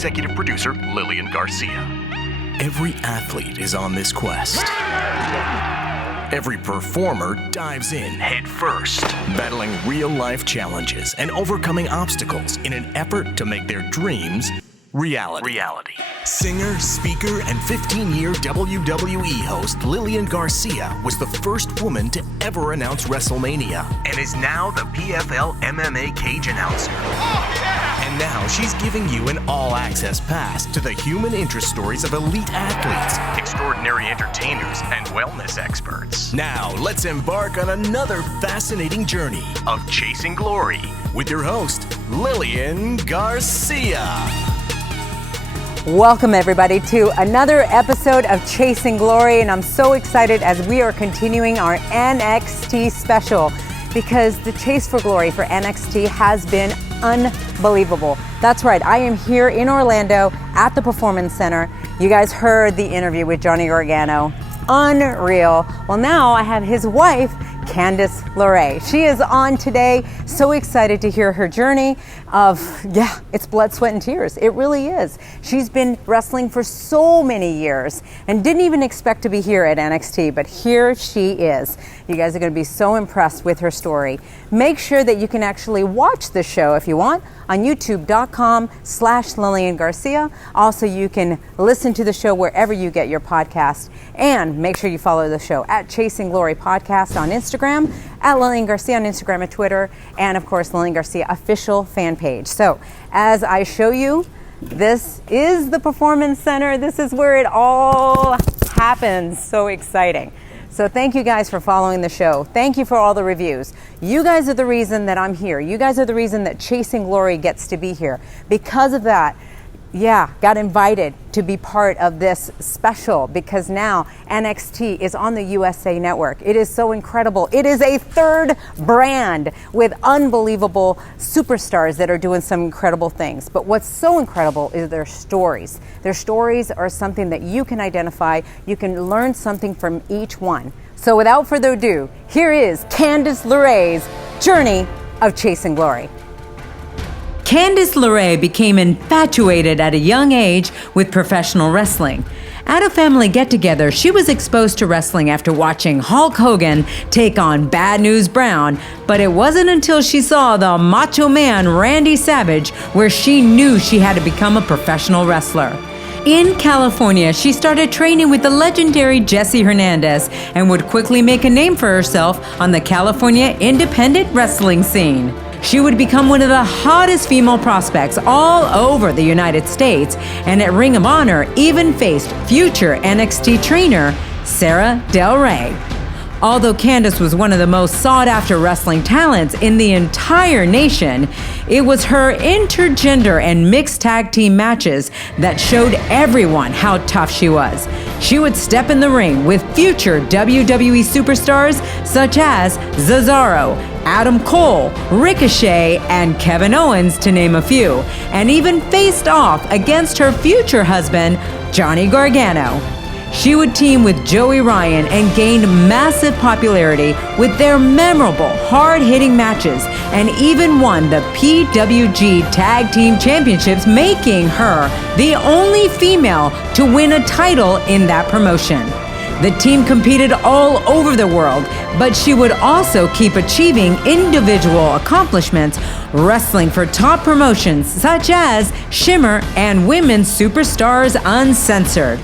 executive producer Lillian Garcia. Every athlete is on this quest. Every performer dives in head first, battling real-life challenges and overcoming obstacles in an effort to make their dreams reality. Singer, speaker, and 15-year WWE host Lillian Garcia was the first woman to ever announce WrestleMania and is now the PFL MMA cage announcer. Oh, yeah! And now she's giving you an all-access pass to the human interest stories of elite athletes, extraordinary entertainers, and wellness experts. Now, let's embark on another fascinating journey of chasing glory with your host, Lillian Garcia. Welcome everybody to another episode of Chasing Glory, and I'm so excited as we are continuing our NXT special because the chase for glory for NXT has been unbelievable. That's right, I am here in Orlando at the Performance Center. You guys heard the interview with Johnny Gargano. Unreal. Well, now I have his wife, Candice LeRae. She is on today. So excited to hear her journey of, it's blood, sweat, and tears. It really is. She's been wrestling for so many years and didn't even expect to be here at NXT, but here she is. You guys are going to be so impressed with her story. Make sure that you can actually watch the show if you want on youtube.com/Lillian Garcia. Also, you can listen to the show wherever you get your podcast, and make sure you follow the show at Chasing Glory Podcast on Instagram, at Lillian Garcia on Instagram and Twitter, and of course, Lillian Garcia official fan page. So as I show you, this is the Performance Center. This is where it all happens. So exciting. So thank you guys for following the show. Thank you for all the reviews. You guys are the reason that I'm here. You guys are the reason that Chasing Glory gets to be here. Because of that, got invited to be part of this special because now NXT is on the USA Network. It is so incredible. It is a third brand with unbelievable superstars that are doing some incredible things. But what's so incredible is their stories. Their stories are something that you can identify. You can learn something from each one. So without further ado, here is Candice LeRae's journey of Chasing Glory. Candice LeRae became infatuated at a young age with professional wrestling. At a family get-together, she was exposed to wrestling after watching Hulk Hogan take on Bad News Brown, but it wasn't until she saw the Macho Man Randy Savage where she knew she had to become a professional wrestler. In California, she started training with the legendary Jesse Hernandez and would quickly make a name for herself on the California independent wrestling scene. She would become one of the hottest female prospects all over the United States, and at Ring of Honor even faced future NXT trainer Sarah Del Rey. Although Candice was one of the most sought-after wrestling talents in the entire nation, it was her intergender and mixed tag team matches that showed everyone how tough she was. She would step in the ring with future WWE superstars such as Cesaro, Adam Cole, Ricochet, and Kevin Owens, to name a few, and even faced off against her future husband, Johnny Gargano. She would team with Joey Ryan and gained massive popularity with their memorable, hard-hitting matches, and even won the PWG Tag Team Championships, making her the only female to win a title in that promotion. The team competed all over the world, but she would also keep achieving individual accomplishments, wrestling for top promotions such as Shimmer and Women's Superstars Uncensored.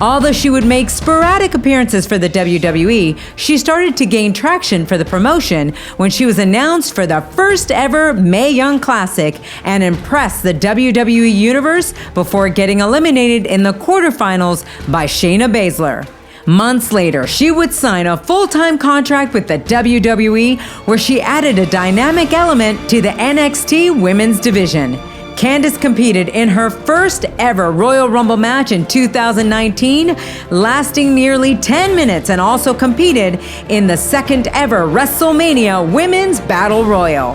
Although she would make sporadic appearances for the WWE, she started to gain traction for the promotion when she was announced for the first ever Mae Young Classic and impressed the WWE Universe before getting eliminated in the quarterfinals by Shayna Baszler. Months later, she would sign a full-time contract with the WWE, where she added a dynamic element to the NXT Women's Division. Candice competed in her first ever Royal Rumble match in 2019, lasting nearly 10 minutes, and also competed in the second ever WrestleMania Women's Battle Royal.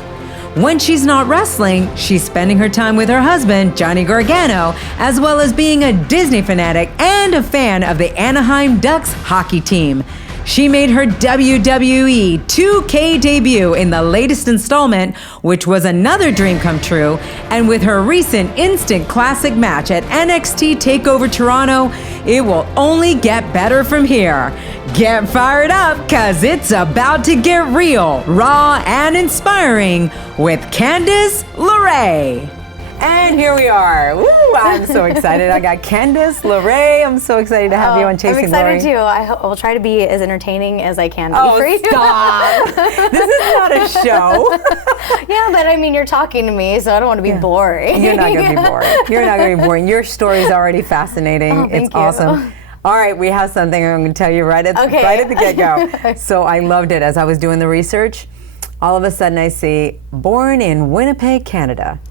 When she's not wrestling, she's spending her time with her husband, Johnny Gargano, as well as being a Disney fanatic and a fan of the Anaheim Ducks hockey team. She made her WWE 2K debut in the latest installment, which was another dream come true. And with her recent instant classic match at NXT TakeOver Toronto, it will only get better from here. Get fired up, cause it's about to get real, raw, and inspiring with Candice LeRae. And here we are. Woo, I'm so excited. I got Candice LeRae. I'm so excited to have you on Chasing Glory. I'm excited too. I will try to be as entertaining as I can be for you. Stop. This is not a show. Yeah, but I mean, you're talking to me, so I don't want to be boring. You're not going to be boring. You're not going to be boring. Your story's already fascinating. Thank It's you. awesome. All right, we have something I'm going to tell you right at the get-go. So I loved it. As I was doing the research, all of a sudden I see, born in Winnipeg, Canada.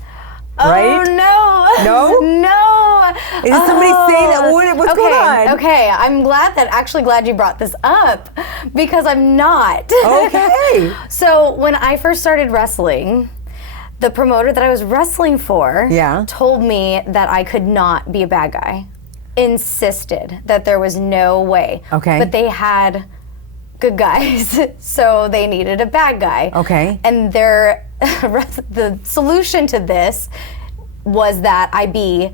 Right? Oh, no. No? No. Is somebody saying that? What's going on? Okay, I'm glad you brought this up because I'm not. Okay. So when I first started wrestling, the promoter that I was wrestling for told me that I could not be a bad guy. Insisted that there was no way. Okay. But they had good guys, so they needed a bad guy. Okay. And the solution to this was that I be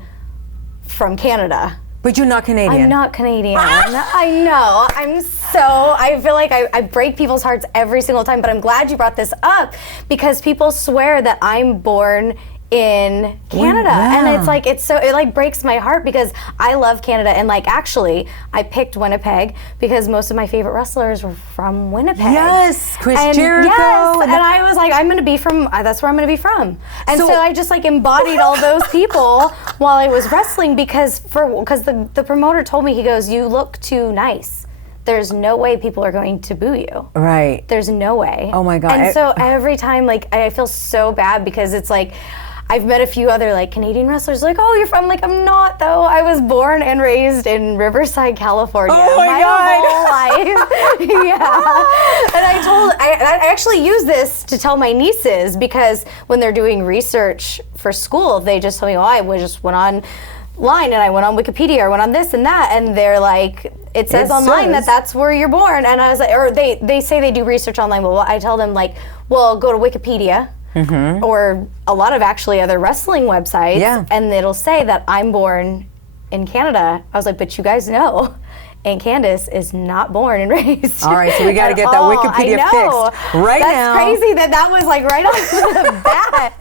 from Canada. But you're not Canadian. I'm not Canadian. I know. I feel like I break people's hearts every single time, but I'm glad you brought this up because people swear that I'm born in Canada. Yeah. And it breaks my heart because I love Canada. And actually, I picked Winnipeg because most of my favorite wrestlers were from Winnipeg. Yes, Chris Jericho. Yes, and I was like, that's where I'm going to be from. And so I just embodied all those people while I was wrestling because the promoter told me, he goes, you look too nice. There's no way people are going to boo you. Right. There's no way. Oh my God. And so every time, I feel so bad because it's I've met a few other Canadian wrestlers oh, you're from, I'm not though. I was born and raised in Riverside, California. Oh my God. whole life. Yeah. And I actually use this to tell my nieces because when they're doing research for school, they just tell me, I just went online and I went on Wikipedia or went on this and that, and they're like, it says online that that's where you're born. And I was like, or they say they do research online, but I tell them well, go to Wikipedia. Mm-hmm. Or a lot of actually other wrestling websites, and it'll say that I'm born in Canada. I was like, but you guys know, and Candice is not born and raised. All right, so we got to get that Wikipedia fixed right now. That's crazy that was right off the bat.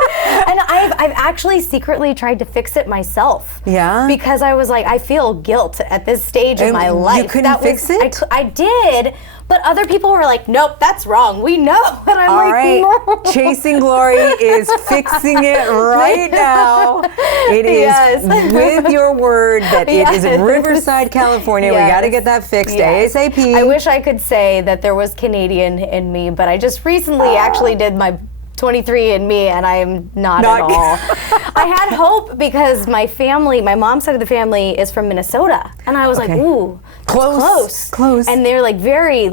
And I've actually secretly tried to fix it myself. Yeah? Because I was I feel guilt at this stage of my life. You couldn't fix it? I did. But other people were like, nope, that's wrong. We know. And I'm All right. no. Chasing Glory is fixing it right now. It is with your word that it is in Riverside, California. We got to get that fixed ASAP. I wish I could say that there was Canadian in me, but I just recently actually did my 23andMe, and I am not at all. I had hope because my mom's side of the family is from Minnesota, and I was like, ooh, close. And they're very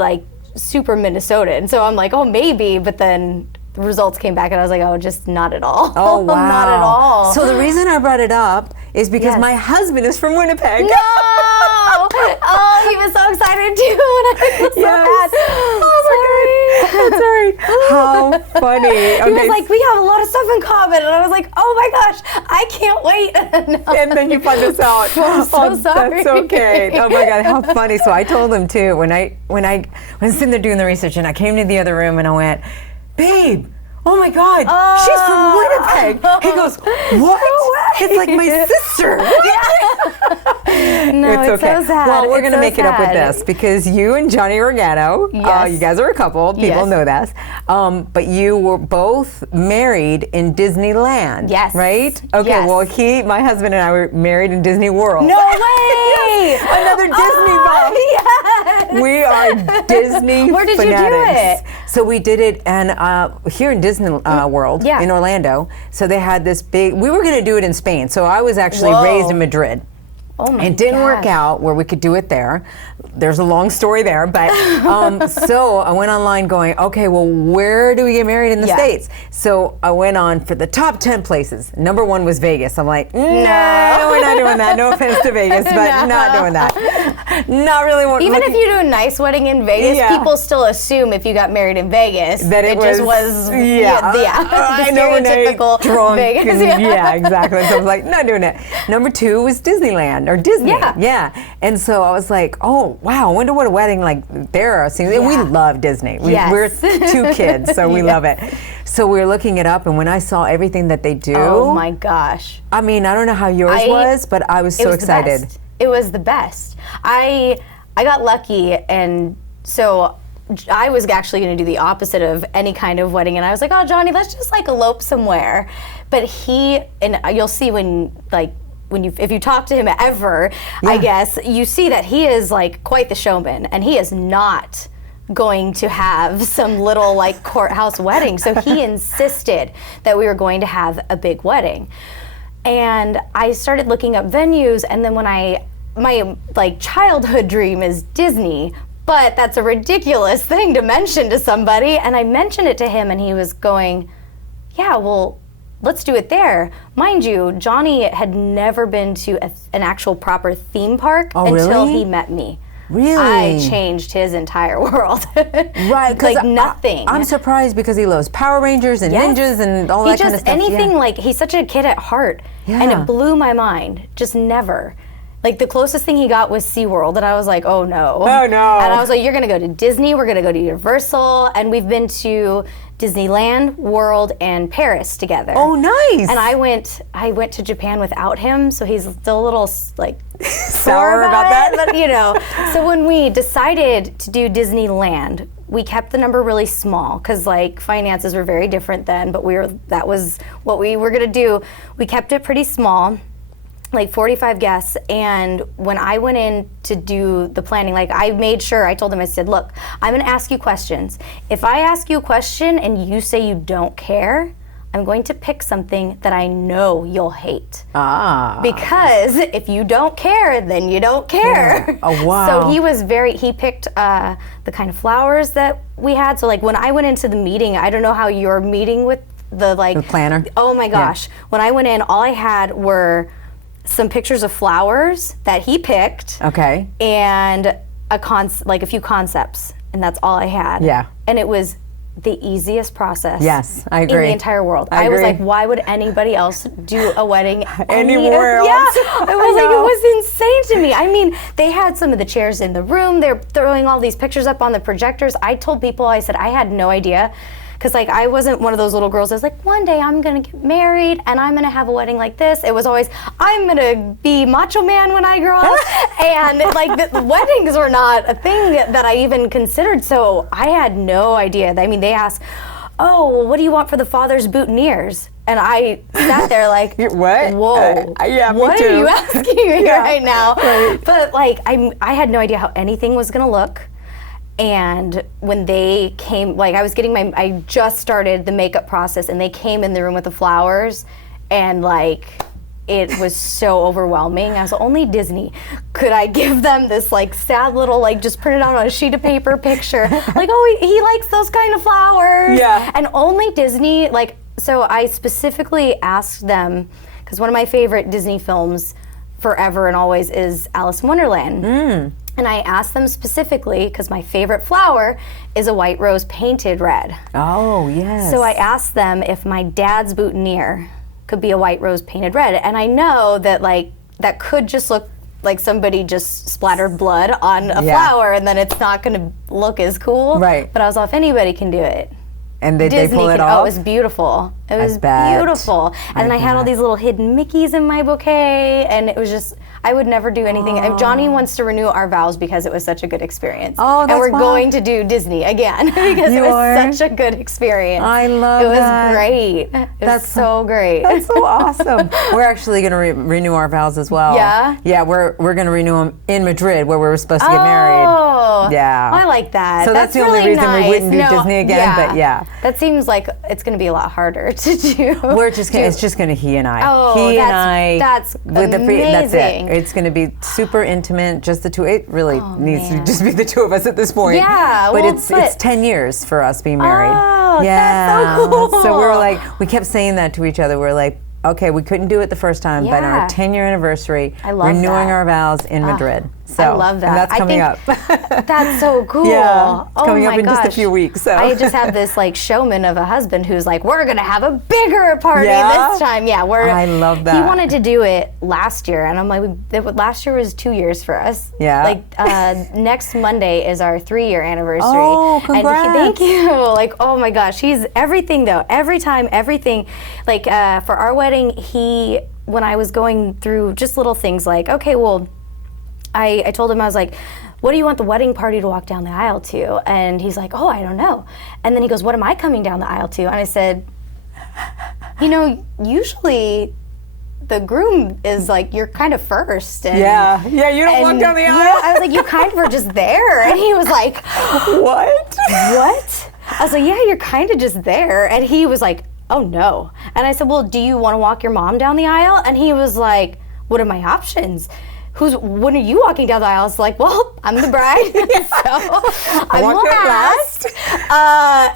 super Minnesota, and so I'm like, oh, maybe, but then the results came back and I was like, oh, just not at all. Oh, wow. Not at all. So the reason I brought it up is because my husband is from Winnipeg. No! Oh, he was so excited too when I was so bad. Oh, sorry. That's all right. How funny. Okay. He was like, we have a lot of stuff in common. And I was like, oh my gosh, I can't wait. No. And then you find this out. I'm so sorry. That's okay. Oh my God, how funny. So I told him too, when I was sitting there doing the research and I came to the other room and I went, babe, oh my God, she's from Winnipeg. He goes, what? It's like my sister. No, it's okay. so sad. Well, we're going to so make it up with sad. this because you and Johnny Organo, you guys are a couple. People know this. But you were both married in Disneyland. Yes. Right? Okay, yes. Well, my husband and I were married in Disney World. No way! Another Disney buff. Yes. We are Disney Where did fanatics. you do it? So we did it here in Disney World in Orlando. So they had this big, we were going to do it in Spain. So I was actually raised in Madrid. Oh my It didn't work gosh. out where we could do it there. There's a long story there, but so I went online going, okay, well, where do we get married in the Yeah. States? So I went on for the top 10 places. Number 1 was Vegas. I'm like, no, we're not doing that. No offense to Vegas, but not doing that. Not really want. Even if you do a nice wedding in Vegas, Yeah. people still assume if you got married in Vegas that it just was yeah, the I know, Renee, stereotypical drunk Vegas. and- yeah, exactly. So I was like, not doing it. Number 2 was Disneyland or Disney. Yeah. And so I was like, oh wow, I wonder what a wedding like there seems. And we Yeah. love Disney. Yes. We're 2 kids, so we love it. So we were looking it up, and when I saw everything that they do, Oh my gosh. I mean, I don't know how yours was, but I was It so was excited. The best. It was the best. I got lucky, and so I was actually going to do the opposite of any kind of wedding, and I was like, oh, Johnny, let's just like elope somewhere. But and you'll see if you talk to him ever, I guess, you see that he is like quite the showman, and he is not going to have some little like courthouse wedding. So he insisted that we were going to have a big wedding. And I started looking up venues, and then my like childhood dream is Disney, but that's a ridiculous thing to mention to somebody. And I mentioned it to him, and he was going, yeah, well, let's do it there. Mind you, Johnny had never been to an actual proper theme park until really? he met me. Really? I changed his entire world. Right, 'cause like nothing. I'm surprised because he loves Power Rangers and Yes. ninjas and all He that kind of just stuff. anything yeah. like he's such a kid at heart, and Yeah. it blew my mind. Just never. Like the closest thing he got was SeaWorld, and I was like, oh no. Oh, no. And I was like, you're gonna go to Disney, we're gonna go to Universal, and we've been to Disneyland, World, and Paris together. Oh, nice. And I went to Japan without him, so he's still a little like Sour about it, that? but, you know. So when we decided to do Disneyland, we kept the number really small because like finances were very different then, but that was what we were gonna do. We kept it pretty small, like 45 guests. And when I went in to do the planning, like I made sure, I told them, I said, look, I'm gonna ask you questions. If I ask you a question and you say you don't care, I'm going to pick something that I know you'll hate. Because if you don't care, then you don't care. Yeah. Oh, wow. So he picked the kind of flowers that we had. So like when I went into the meeting, I don't know how your meeting with the planner? Oh my gosh. When I went in, all I had were some pictures of flowers that he picked. Okay. And a few concepts, and that's all I had. Yeah. And it was the easiest process. Yes, I In agree. the entire world. I I was agree. like, why would anybody else do a wedding Anywhere else? Yeah. I was like, know. it was insane to me. I mean, they had some of the chairs in the room. They're throwing all these pictures up on the projectors. I told people, I said, I had no idea. Because like I wasn't one of those little girls that was like, one day I'm gonna get married and I'm gonna have a wedding like this. It was always, I'm gonna be macho man when I grow up. And like the weddings were not a thing that I even considered. So I had no idea. I mean, they asked, oh, well, what do you want for the father's boutonnieres? And I sat there like, What? Whoa, yeah, me what too. are you asking me Yeah, right now? right. But like, I had no idea how anything was gonna look. And when they came, like I just started the makeup process, and they came in the room with the flowers, and like, it was so overwhelming. I was like, only Disney could I give them this like sad little, like just printed out on a sheet of paper picture. Like, oh, he likes those kind of flowers. Yeah. And only Disney, like, so I specifically asked them, because one of my favorite Disney films forever and always is Alice in Wonderland. And I asked them specifically, because my favorite flower is a white rose painted red. Oh, yes. So I asked them if my dad's boutonniere could be a white rose painted red. And I know that like that could just look like somebody just splattered blood on a Yeah. flower, and then it's not gonna look as cool. Right. But I was like, if anybody can do it, And they Disney pull it can, off? oh, it was beautiful. It was bet. beautiful. And then I had all these little hidden Mickeys in my bouquet, and it was just, I would never do anything. And Johnny wants to renew our vows because it was such a good experience. Oh, and that's we're wild. going to do Disney again because You it was are? such a good experience. I love it. It was that. great. It That's was so great. That's so awesome. We're actually going to renew our vows as well. Yeah? Yeah, we're going to renew them in Madrid, where we were supposed to get married. Oh, Yeah. I like that. So that's the only really reason we nice. wouldn't do Disney again, but yeah. That seems like it's going to be a lot harder to do. It's just going to he and I. Oh, he that's, and I. that's with amazing. That's it. It's going to be super intimate, just the two. It really needs to man. just be the two of us at this point. Yeah, but well, it's 10 years for us being married. Oh, that's so cool. So we were like, we kept saying that to each other. We were like, okay, we couldn't do it the first time, but on our Yeah. 10-year anniversary, I love renewing that. our vows in Madrid. So, I love that. And that's coming I up. think that's so cool. Yeah, it's oh coming my up in gosh. just a few weeks. So I just have this like showman of a husband who's like, we're gonna have a bigger party Yeah? this time. Yeah, I love that. He wanted to do it last year, and I'm like, last year was 2 years for us. Yeah. Like next Monday is our 3-year anniversary. Oh, And congrats. thank you. Like, oh my gosh, he's everything though. Every time, everything. Like for our wedding, when I was going through just little things like, okay, well, I told him, I was like, what do you want the wedding party to walk down the aisle to? And he's like, oh, I don't know. And then he goes, what am I coming down the aisle to? And I said, you know, usually the groom is like, you're kind of first. And, yeah, you don't walk down the aisle. Yeah, I was like, you kind of were just there. And he was like, What? what? I was like, yeah, you're kind of just there. And he was like, oh no. And I said, well, do you want to walk your mom down the aisle? And he was like, what are my options? When are you walking down the aisle? It's like, well, I'm the bride, so I'm walked out last.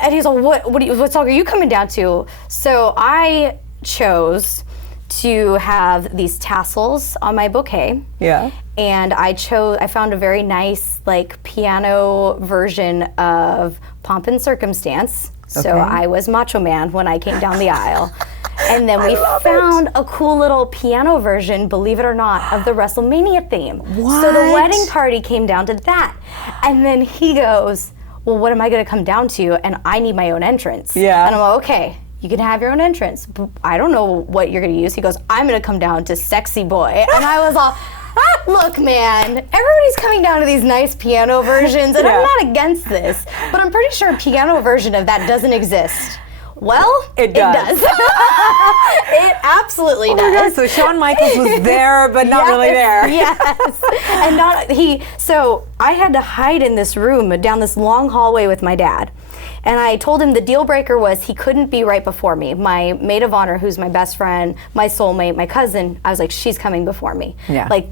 And he's like, what song are you coming down to? So I chose to have these tassels on my bouquet. Yeah. And I found a very nice like piano version of Pomp and Circumstance. So Okay. I was Macho Man when I came down the aisle. And then we found a cool little piano version, believe it or not, of the WrestleMania theme. So the What? wedding party came down to that. And then he goes, well, what am I gonna come down to? And I need my own entrance. Yeah. And I'm like, okay, you can have your own entrance. But I don't know what you're gonna use. He goes, I'm gonna come down to Sexy Boy. And I was all, look, man, everybody's coming down to these nice piano versions, and I'm Yeah. not against this, but I'm pretty sure a piano version of that doesn't exist. Well, It does. It absolutely Oh my God, does. so Shawn Michaels was there, but not really there. Yes. And so I had to hide in this room down this long hallway with my dad. And I told him the deal breaker was he couldn't be right before me. My maid of honor, who's my best friend, my soulmate, my cousin, I was like, she's coming before me. Yeah. Like,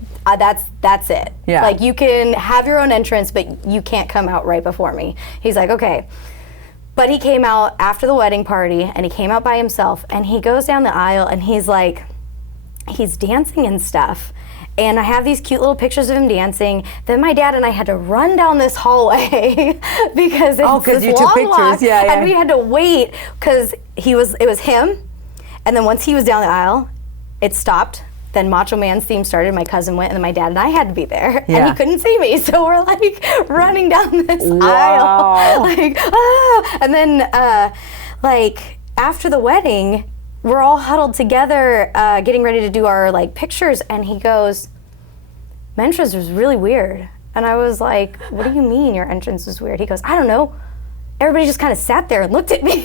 that's it. Yeah. Like, you can have your own entrance, but you can't come out right before me. He's like, okay. But he came out after the wedding party, and he came out by himself, and he goes down the aisle, and he's like, he's dancing and stuff. And I have these cute little pictures of him dancing. Then my dad and I had to run down this hallway because it's 'cause this you took long pictures. walk, Yeah, yeah. and we had to wait because it was him. And then once he was down the aisle, it stopped. Then Macho Man's theme started. My cousin went, and then my dad and I had to be there, Yeah. and he couldn't see me, so we're like running down this Wow. aisle, like And then like after the wedding, we're all huddled together, getting ready to do our like pictures, and he goes, "My entrance was really weird," and I was like, "What do you mean your entrance was weird?" He goes, "I don't know. Everybody just kind of sat there and looked at me."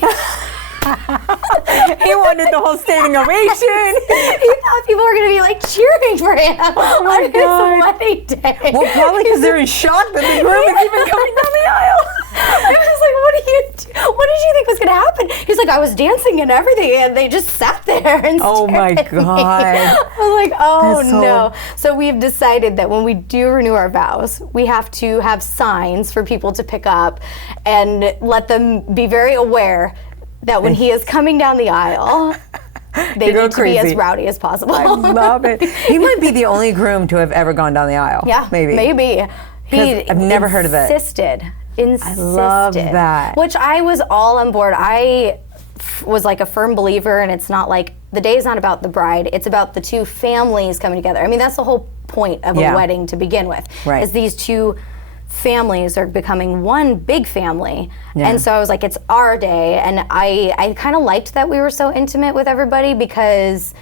He wanted the whole standing ovation. He thought people were gonna be like cheering for him my on God. his wedding day. Well, probably because they're in shock that the groom is even coming down the aisle. I was like, what did you think was gonna happen? He's like, I was dancing and everything, and they just sat there and Oh my stared at me. God. I was like, oh That's so- no. So we've decided that when we do renew our vows, we have to have signs for people to pick up and let them be very aware that when he is coming down the aisle, they go need to be as crazy. rowdy as possible. I love it. He might be the only groom to have ever gone down the aisle. Yeah, maybe. 'Cause I've never heard of it. Insisted. I love that. Which I was all on board. I was like a firm believer, and it's not like the day is not about the bride. It's about the two families coming together. I mean, that's the whole point of Yeah. a wedding to begin with. Right. Is these two families are becoming one big family. Yeah. And so I was like, it's our day. And I kind of liked that we were so intimate with everybody because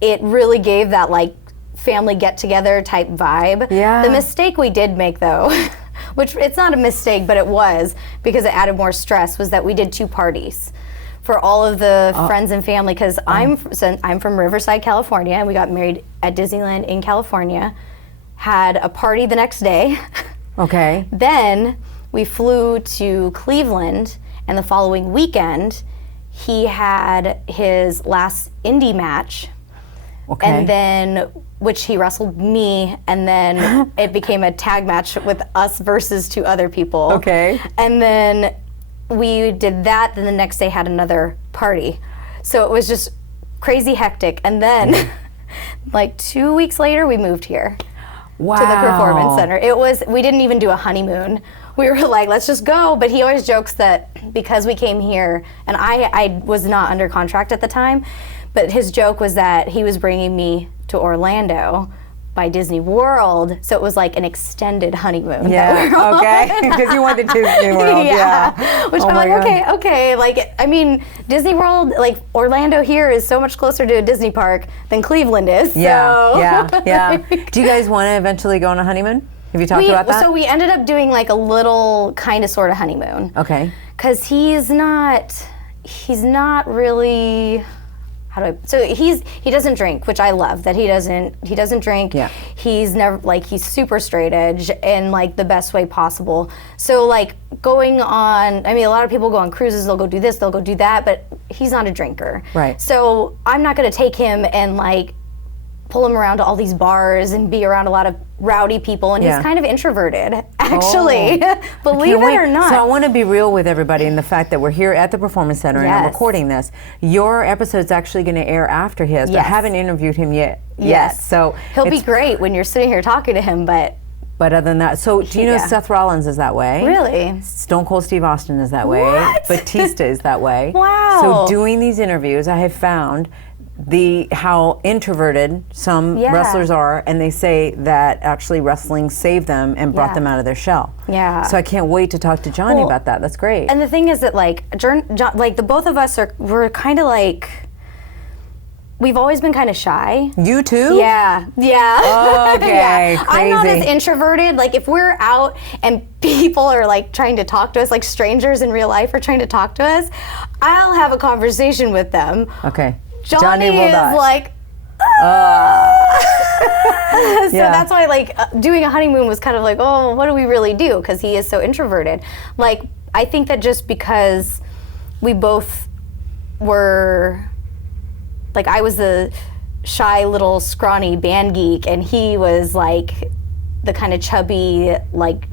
it really gave that like family get together type vibe. Yeah. The mistake we did make though, which it's not a mistake, but it was because it added more stress, was that we did 2 parties for all of the friends and family, because I'm from Riverside, California, and we got married at Disneyland in California, had a party the next day. Okay. Then we flew to Cleveland, and the following weekend, he had his last indie match Okay. And then, which he wrestled me, and then it became a tag match with us versus 2 other people. Okay. And then we did that, then the next day had another party. So it was just crazy hectic. And then, like 2 weeks later, we moved here Wow. to the Performance Center. We didn't even do a honeymoon. We were like, let's just go. But he always jokes that because we came here, and I was not under contract at the time, but his joke was that he was bringing me to Orlando by Disney World, so it was like an extended honeymoon. Yeah, okay, because you went to Disney World, yeah. Which Oh I'm my like, God. okay. Like, I mean, Disney World, like Orlando here is so much closer to a Disney park than Cleveland is. Yeah, so. yeah. Do you guys want to eventually go on a honeymoon? Have you talked about that? So we ended up doing like a little kind of sort of honeymoon. Okay. Because he's not really, so he doesn't drink, which I love that he doesn't drink. Yeah. He's never, like, he's super straight edge in like the best way possible. So like going on, I mean, a lot of people go on cruises, they'll go do this, they'll go do that, but he's not a drinker. Right. So I'm not gonna take him and like pull him around to all these bars and be around a lot of rowdy people, and Yeah. he's kind of introverted, actually. Oh. Believe it Can't wait. or not. So I want to be real with everybody in the fact that we're here at the Performance Center and I'm Yes. recording this. Your episode's actually going to air after his, but I Yes. haven't interviewed him yet. Yes. So He'll be it's- great when you're sitting here talking to him, but But other than that, so do you know Yeah. Seth Rollins is that way? really? Stone Cold Steve Austin is that way. What? Batista is that way. Wow. So doing these interviews, I have found how introverted some Yeah. wrestlers are, and they say that actually wrestling saved them and brought Yeah. them out of their shell. Yeah. So I can't wait to talk to Johnny Well, about that. That's great. And the thing is that like, like the both of us we're kind of like, we've always been kind of shy. You too? Yeah, yeah. Okay, Yeah. I'm not as crazy. introverted. Like if we're out and people are like trying to talk to us, like strangers in real life are trying to talk to us, I'll have a conversation with them. Okay. Johnny will is not. like, so Yeah. that's why like doing a honeymoon was kind of like, oh, what do we really do? Because he is so introverted. Like I think that just because we both were, like I was the shy little scrawny band geek and he was like the kind of chubby, like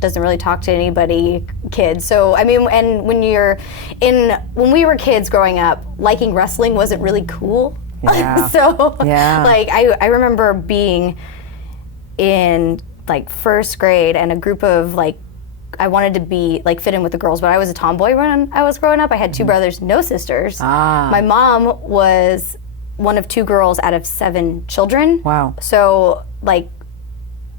doesn't really talk to anybody kid. So I mean, and when we were kids growing up, liking wrestling wasn't really cool. Yeah. So Yeah. like I remember being in like first grade and a group of like, I wanted to be like fit in with the girls, but I was a tomboy when I was growing up. I had 2 brothers, no sisters. Ah. My mom was one of 2 girls out of 7 children. Wow. So like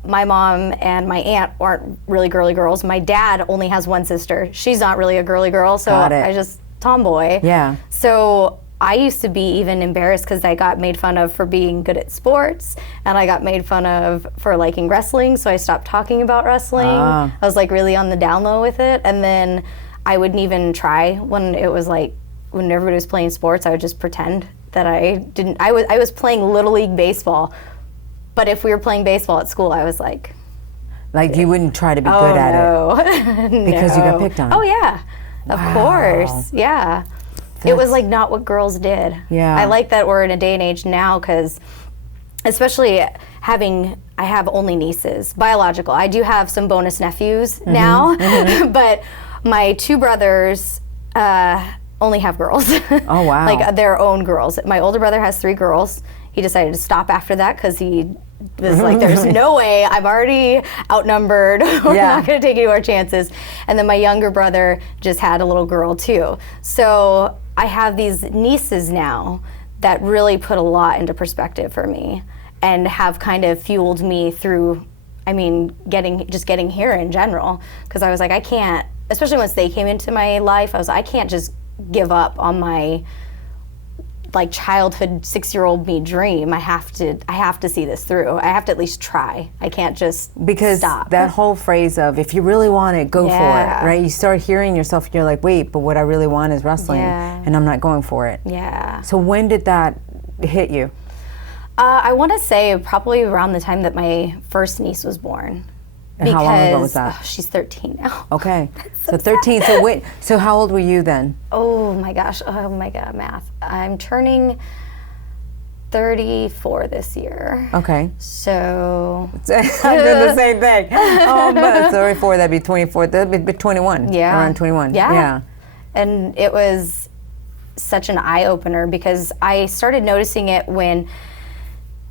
my mom and my aunt aren't really girly girls. My dad only has 1 sister. She's not really a girly girl, so Got it. I just tomboy. Yeah. So I used to be even embarrassed because I got made fun of for being good at sports, and I got made fun of for liking wrestling, so I stopped talking about wrestling. Ah. I was like really on the down low with it, and then I wouldn't even try when it was like, when everybody was playing sports, I would just pretend that I didn't. I was playing Little League baseball, but if we were playing baseball at school, I was like, Like you wouldn't try to be oh good at it. no. Because you got No. picked on. Oh yeah, of course, yeah. It was like not what girls did. Yeah. I like that we're in a day and age now because, especially I have only nieces, biological. I do have some bonus nephews Mm-hmm. now, but my 2 brothers only have girls. Oh, wow. Like their own girls. My older brother has 3 girls. He decided to stop after that because he was like, there's no way, I'm already outnumbered. We're Yeah. not going to take any more chances. And then my younger brother just had a little girl too. So I have these nieces now that really put a lot into perspective for me and have kind of fueled me through, I mean, getting here in general. Because I was like, I can't, especially once they came into my life, I was like, I can't just give up on my like childhood 6-year-old me dream. I have to see this through. I have to at least try. I can't just Because stop. that whole phrase of if you really want it, go for Yeah. it, right? You start hearing yourself and you're like, wait, but what I really want is wrestling Yeah. and I'm not going for it. Yeah. So when did that hit you? I want to say probably around the time that my first niece was born. And how long ago was that? She's 13 now. Okay. So 13. So wait, so how old were you then? Oh my gosh. Oh my God, math. I'm turning 34 this year. Okay. So I'm doing the same thing. Oh, but 34, that'd be 24. That'd be 21. Yeah. Around 21. Yeah. And it was such an eye-opener because I started noticing it when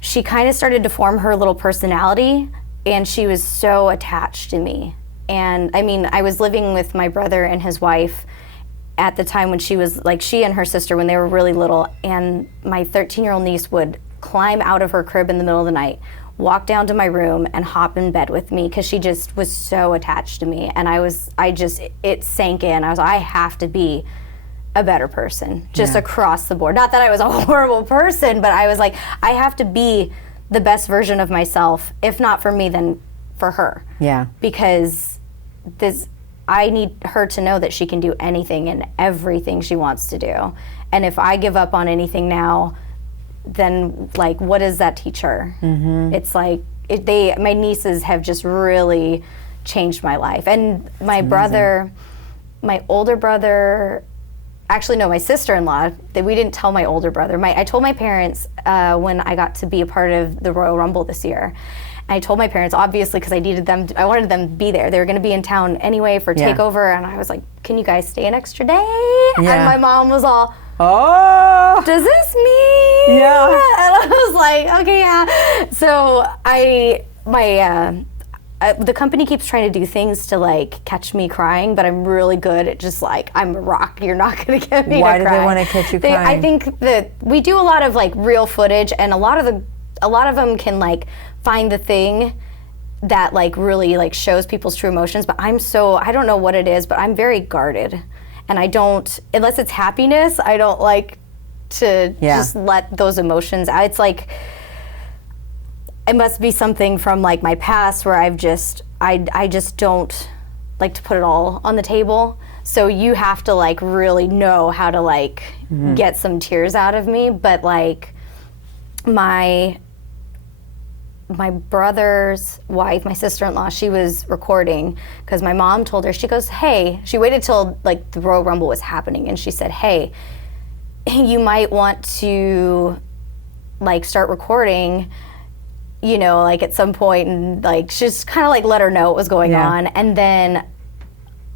she kind of started to form her little personality, and she was so attached to me. And I mean, I was living with my brother and his wife at the time when she was, like, she and her sister when they were really little, and my 13-year-old niece would climb out of her crib in the middle of the night, walk down to my room and hop in bed with me because she just was so attached to me. And it sank in. I have to be a better person, just across the board. Not that I was a horrible person, but I was like, I have to be the best version of myself, if not for me, then for her. Yeah. Because I need her to know that she can do anything and everything she wants to do. And if I give up on anything now, then, like, what does that teach her? Mm-hmm. It's like, my nieces have just really changed my life. And my brother, my older brother, actually, no, my sister-in-law, we didn't tell my older brother. I told my parents when I got to be a part of the Royal Rumble this year. And I told my parents, obviously, because I wanted them to be there. They were going to be in town anyway for TakeOver, and I was like, can you guys stay an extra day? Yeah. And my mom was all, oh! does this mean? Yeah. And I was like, okay, yeah. So the company keeps trying to do things to, like, catch me crying, but I'm really good at just, like, I'm a rock. You're not going to get me Why to do cry. they want to catch you crying? I think that we do a lot of, like, real footage, and a lot of them can, like, find the thing that, like, really, like, shows people's true emotions. But I don't know what it is, but I'm very guarded, and I don't, unless it's happiness, I don't like to just let those emotions out. It's like, it must be something from, like, my past where I just don't like to put it all on the table. So you have to, like, really know how to, like, get some tears out of me. But, like, my brother's wife, my sister-in-law, she was recording because my mom told her, she goes, hey, she waited till, like, the Royal Rumble was happening, and she said, hey, you might want to, like, start recording, you know, like, at some point, and, like, she just kind of, like, let her know what was going on. And then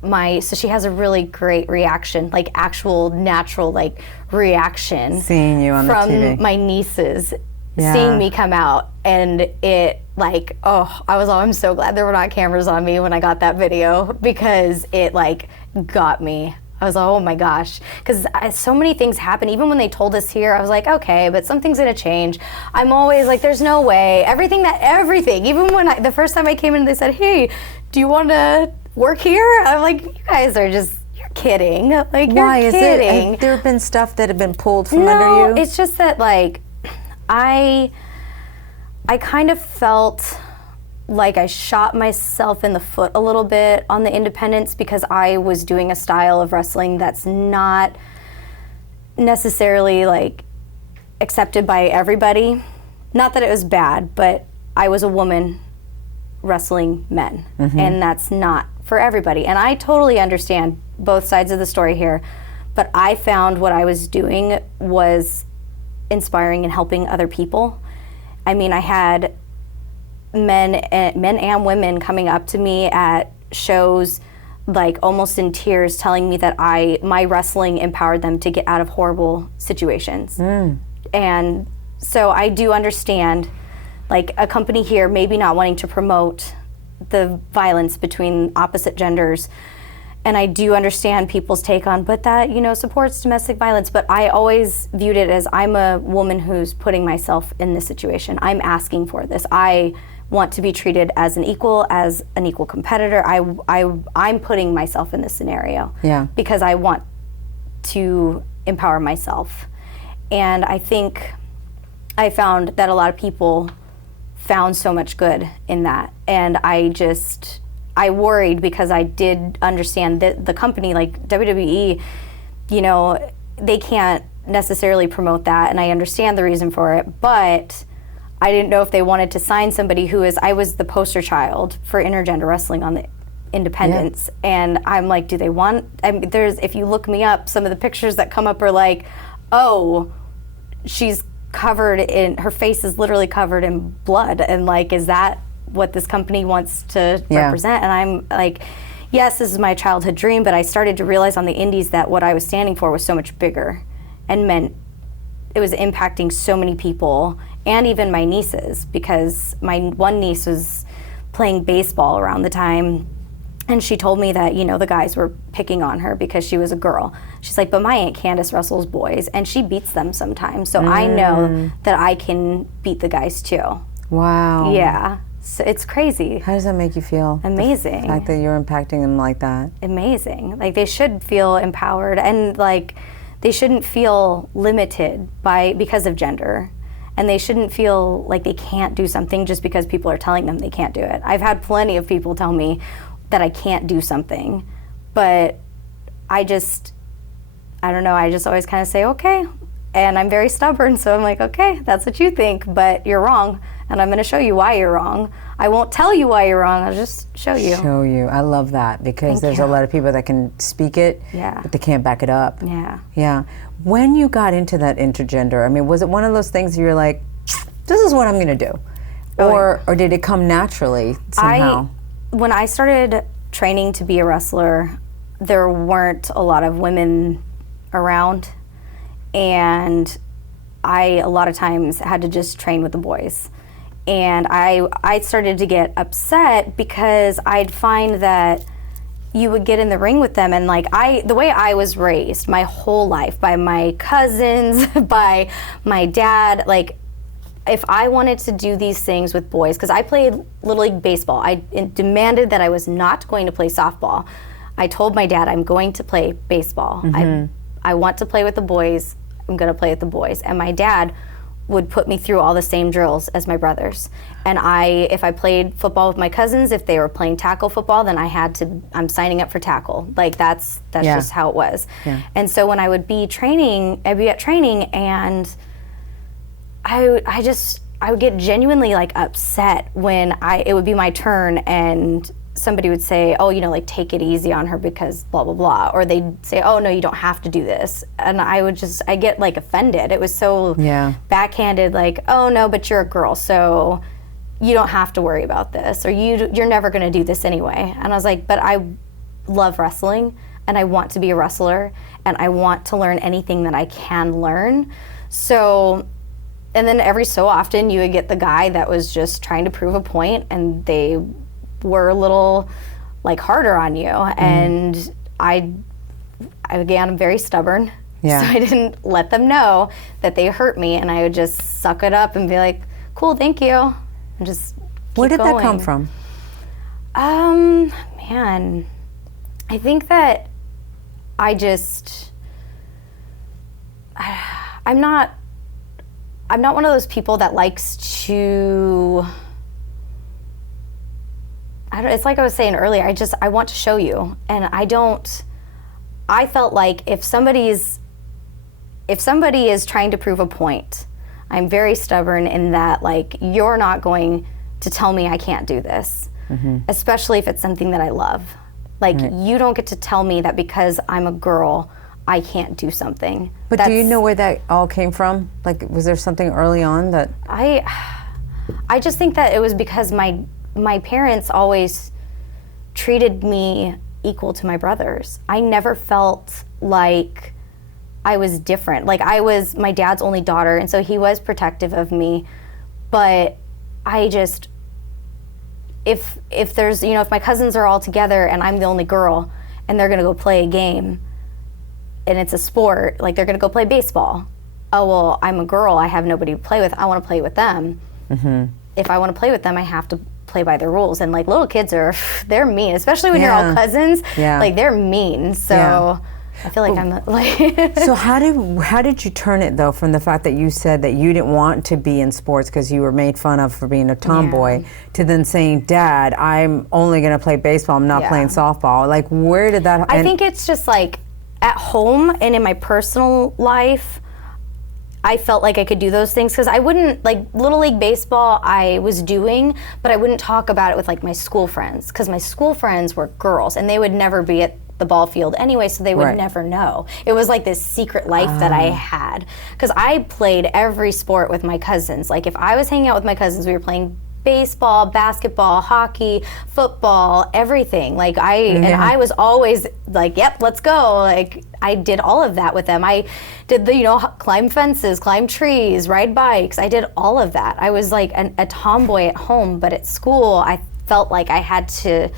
so she has a really great reaction, like, actual natural, like, reaction Seeing you on the TV. from my nieces seeing me come out. And it, like, I'm so glad there were not cameras on me when I got that video, because it, like, got me. I was like, oh my gosh, because so many things happen. Even when they told us here, I was like, okay, but something's gonna change. I'm always like, there's no way. Everything. Even when the first time I came in, they said, hey, do you want to work here? I'm like, you guys are just, you're kidding. Like, Why you're is kidding. Have there been stuff that have been pulled from under you? It's just that, like, I kind of felt like I shot myself in the foot a little bit on the independents, because I was doing a style of wrestling that's not necessarily, like, accepted by everybody. Not that it was bad, but I was a woman wrestling men, and that's not for everybody. And I totally understand both sides of the story here, but I found what I was doing was inspiring and helping other people. I mean, I had men and women coming up to me at shows, like, almost in tears, telling me that my wrestling empowered them to get out of horrible situations. And so I do understand, like, a company here maybe not wanting to promote the violence between opposite genders. And I do understand people's take on, but that, you know, supports domestic violence. But I always viewed it as, I'm a woman who's putting myself in this situation. I'm asking for this. I want to be treated as an equal competitor. I'm putting myself in this scenario because I want to empower myself. And I think I found that a lot of people found so much good in that. And I worried, because I did understand that the company, like WWE, you know, they can't necessarily promote that, and I understand the reason for it, but I didn't know if they wanted to sign somebody I was the poster child for intergender wrestling on the independents, and I'm like, do they want, if you look me up, some of the pictures that come up are like, oh, she's her face is literally covered in blood, and like, is that what this company wants to represent? And I'm like, yes, this is my childhood dream, but I started to realize on the indies that what I was standing for was so much bigger and meant it was impacting so many people, and even my nieces, because my one niece was playing baseball around the time, and she told me that, you know, the guys were picking on her because she was a girl. She's like, but my Aunt Candace wrestles boys, and she beats them sometimes, so I know that I can beat the guys too. Wow. Yeah, so it's crazy. How does that make you feel? Amazing. The fact that you're impacting them like that. Amazing. Like, they should feel empowered, and like, they shouldn't feel limited because of gender. And they shouldn't feel like they can't do something just because people are telling them they can't do it. I've had plenty of people tell me that I can't do something, but I don't know, I just always kind of say, okay. And I'm very stubborn, so I'm like, okay, that's what you think, but you're wrong. And I'm gonna show you why you're wrong. I won't tell you why you're wrong, I'll just show you. Show you. I love that, because there's a lot of people that can speak it, but they can't back it up. Yeah. Yeah. When you got into that intergender, I mean, was it one of those things you're like, this is what I'm gonna do? Or did it come naturally somehow? When I started training to be a wrestler, there weren't a lot of women around, and I a lot of times had to just train with the boys. And I started to get upset because I'd find that you would get in the ring with them, and like, the way I was raised my whole life by my cousins, by my dad, like, if I wanted to do these things with boys, because I played Little League Baseball, I demanded that I was not going to play softball. I told my dad, I'm going to play baseball. I want to play with the boys, I'm gonna play with the boys. And my dad would put me through all the same drills as my brothers. And if I played football with my cousins, if they were playing tackle football, then I'm signing up for tackle. Like, that's just how it was. Yeah. And so when I would be training, I'd be at training, and I would get genuinely like upset when it would be my turn and somebody would say, oh, you know, like, take it easy on her because blah, blah, blah. Or they'd say, oh, no, you don't have to do this. And I get like offended. It was so backhanded, like, oh, no, but you're a girl, so you don't have to worry about this. Or you're never going to do this anyway. And I was like, but I love wrestling, and I want to be a wrestler, and I want to learn anything that I can learn. So, and then every so often you would get the guy that was just trying to prove a point, and they were a little like harder on you. And again, I'm very stubborn. So I didn't let them know that they hurt me, and I would just suck it up and be like, cool, thank you, and just keep Where did going. that come from? Man, I think that I'm not one of those people that likes to, it's like I was saying earlier, I want to show you, and I felt like if somebody is trying to prove a point, I'm very stubborn in that, like, you're not going to tell me I can't do this, especially if it's something that I love. Like, you don't get to tell me that because I'm a girl, I can't do something. But do you know where that all came from? Like, was there something early on that? I just think that it was because my parents always treated me equal to my brothers. I never felt like I was different. Like, I was my dad's only daughter, and so he was protective of me. But if there's, you know, if my cousins are all together and I'm the only girl and they're gonna go play a game and it's a sport, like they're gonna go play baseball. Oh, well, I'm a girl, I have nobody to play with, I wanna play with them. If I wanna play with them, I have to play by their rules. And like, little kids they're mean, especially when you're all cousins, like they're mean. So I feel like I'm like. So how did you turn it though, from the fact that you said that you didn't want to be in sports because you were made fun of for being a tomboy, to then saying, Dad, I'm only gonna play baseball, I'm not playing softball. Like, where did that? I think it's just like at home and in my personal life, I felt like I could do those things because I wouldn't, like, Little League Baseball I was doing, but I wouldn't talk about it with like my school friends because my school friends were girls and they would never be at the ball field anyway, so they would Right. never know. It was like this secret life that I had. Because I played every sport with my cousins. Like if I was hanging out with my cousins, we were playing baseball, basketball, hockey, football, everything. Like and I was always like, yep, let's go. Like I did all of that with them. I did climb fences, climb trees, ride bikes. I did all of that. I was like a tomboy at home, but at school I felt like I had to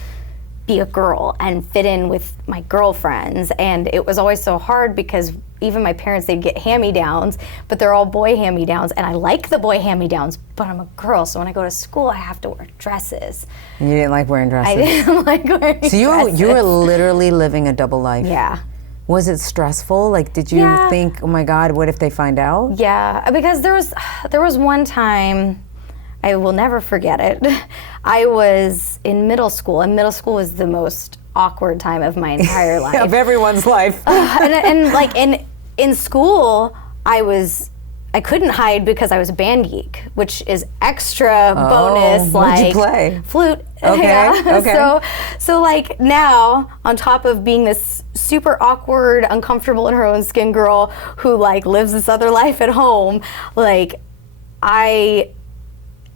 be a girl and fit in with my girlfriends, and it was always so hard because even my parents, they'd get hand-me-downs, but they're all boy hand-me-downs, and I like the boy hand-me-downs, but I'm a girl, so when I go to school I have to wear dresses. And you didn't like wearing dresses. I didn't like wearing So you were literally living a double life. Yeah. Was it stressful? Like, did you Yeah. think, oh my God, what if they find out? Yeah, because there was one time, I will never forget it. I was in middle school, and middle school was the most awkward time of my entire life. Of everyone's life. and like in school, I couldn't hide because I was a band geek, which is extra bonus. What'd you Like play? flute. Okay, Yeah. okay. So like now, on top of being this super awkward, uncomfortable in her own skin girl who like lives this other life at home, like I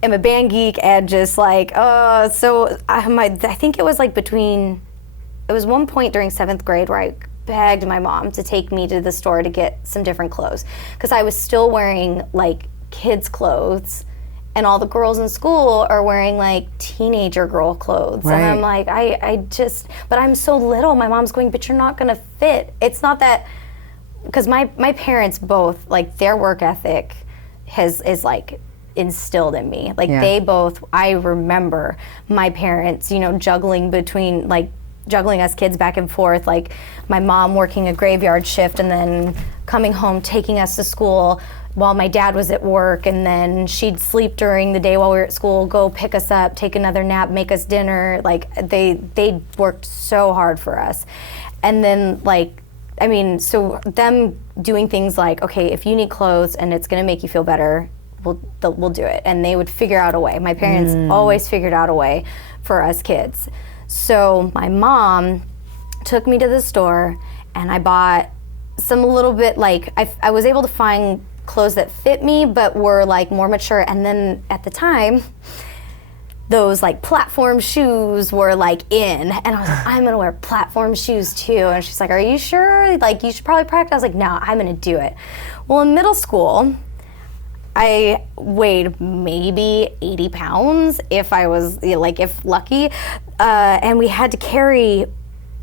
am a band geek and just like I think it was like it was one point during 7th grade where I begged my mom to take me to the store to get some different clothes because I was still wearing like kids clothes and all the girls in school are wearing like teenager girl clothes. Right. And I'm like, but I'm so little. My mom's going, but you're not gonna fit. It's not that, because my parents both, like their work ethic is like instilled in me. Like Yeah. they both, I remember my parents, juggling us kids back and forth, like my mom working a graveyard shift and then coming home, taking us to school while my dad was at work, and then she'd sleep during the day while we were at school, go pick us up, take another nap, make us dinner. Like they worked so hard for us. And then so them doing things like, okay, if you need clothes and it's gonna make you feel better, we'll do it. And they would figure out a way. My parents always figured out a way for us kids. So my mom took me to the store and I bought some little bit, like I was able to find clothes that fit me but were like more mature. And then at the time, those like platform shoes were like in, and I was like, I'm gonna wear platform shoes too. And she's like, are you sure? Like you should probably practice. I was like, no, I'm gonna do it. Well, in middle school, I weighed maybe 80 pounds if I was if lucky, and we had to carry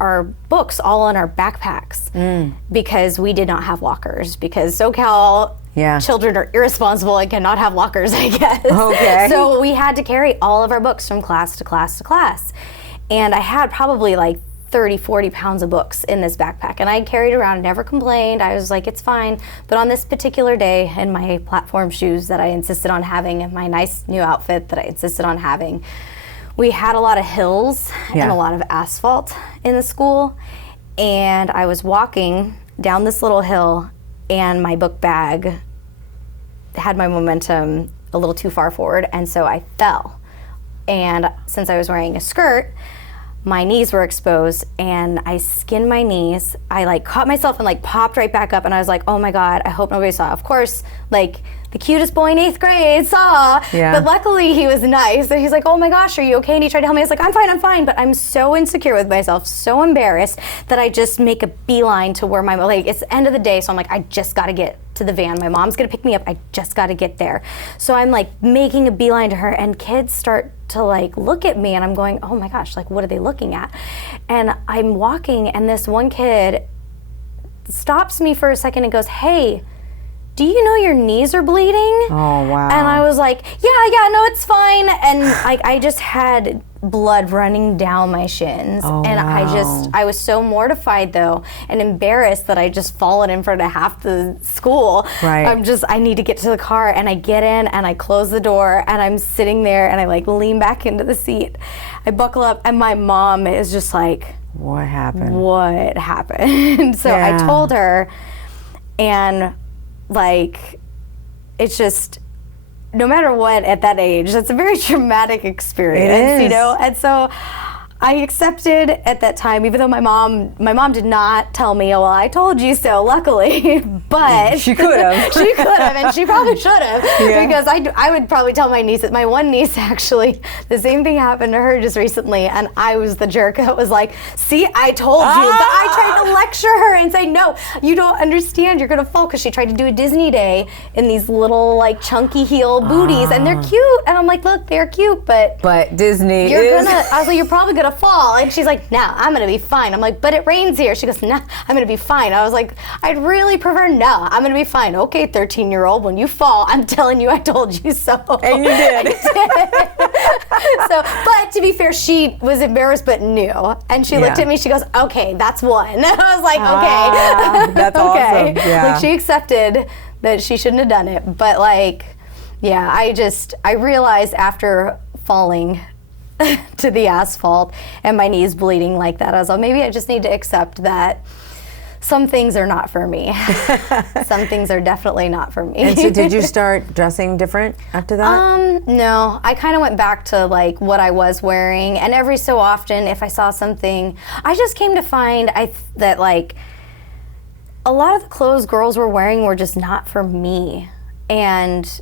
our books all on our backpacks because we did not have lockers, because SoCal children are irresponsible and cannot have lockers, I guess. Okay. So we had to carry all of our books from class to class to class. And I had probably like 30, 40 pounds of books in this backpack. And I carried around, never complained. I was like, it's fine. But on this particular day, in my platform shoes that I insisted on having, and my nice new outfit that I insisted on having, we had a lot of hills and a lot of asphalt in the school. And I was walking down this little hill, and my book bag had my momentum a little too far forward, and so I fell. And since I was wearing a skirt, my knees were exposed, and I skinned my knees. I like caught myself and like popped right back up, and I was like, oh my God, I hope nobody saw. Of course, like the cutest boy in 8th grade saw, but luckily he was nice. And he's like, oh my gosh, are you okay? And he tried to help me. I was like, I'm fine. But I'm so insecure with myself, so embarrassed that I just make a beeline to where it's the end of the day. So I'm like, I just got to get to the van. My mom's gonna pick me up. I just got to get there. So I'm like making a beeline to her, and kids start to like look at me, and I'm going, oh my gosh, like what are they looking at? And I'm walking, and this one kid stops me for a second and goes, hey, do you know your knees are bleeding? Oh, wow. And I was like, yeah, no, it's fine. And like I just had blood running down my shins. Oh, and wow. I was so mortified though, and embarrassed that I just fallen in front of half the school. Right. I need to get to the car, and I get in and I close the door, and I'm sitting there and I like lean back into the seat. I buckle up, and my mom is just like, what happened? So I told her, and like, it's just, no matter what at that age, that's a very traumatic experience, It is. And so I accepted at that time, even though my mom did not tell me, oh, well, I told you so, luckily, but She could have. she could have, and she probably should have, Yeah. because I would probably tell my niece, my one niece actually, the same thing happened to her just recently, and I was the jerk that was like, see, I told you, but I tried to lecture her and say, no, you don't understand, you're gonna fall, because she tried to do a Disney day in these little like chunky heel booties, and they're cute, and I'm like, look, they're cute, but Disney I was like, you're probably gonna fall. And she's like, no, I'm gonna be fine. I'm like, but it rains here. She goes, no, I'm gonna be fine. I was like, I'd really prefer no, I'm gonna be fine. Okay, 13-year-old, when you fall, I'm telling you I told you so. And you did. So, but to be fair, she was embarrassed but knew. And she looked Yeah. at me, she goes, okay, that's one. I was like, okay. That's okay. awesome. Yeah. Like, she accepted that she shouldn't have done it. But like, yeah, I realized after falling to the asphalt and my knees bleeding like that, I was like, maybe I just need to accept that some things are not for me. Some things are definitely not for me. And so did you start dressing different after that? No, I kind of went back to like what I was wearing, and every so often if I saw something, I just came to find that like a lot of the clothes girls were wearing were just not for me. And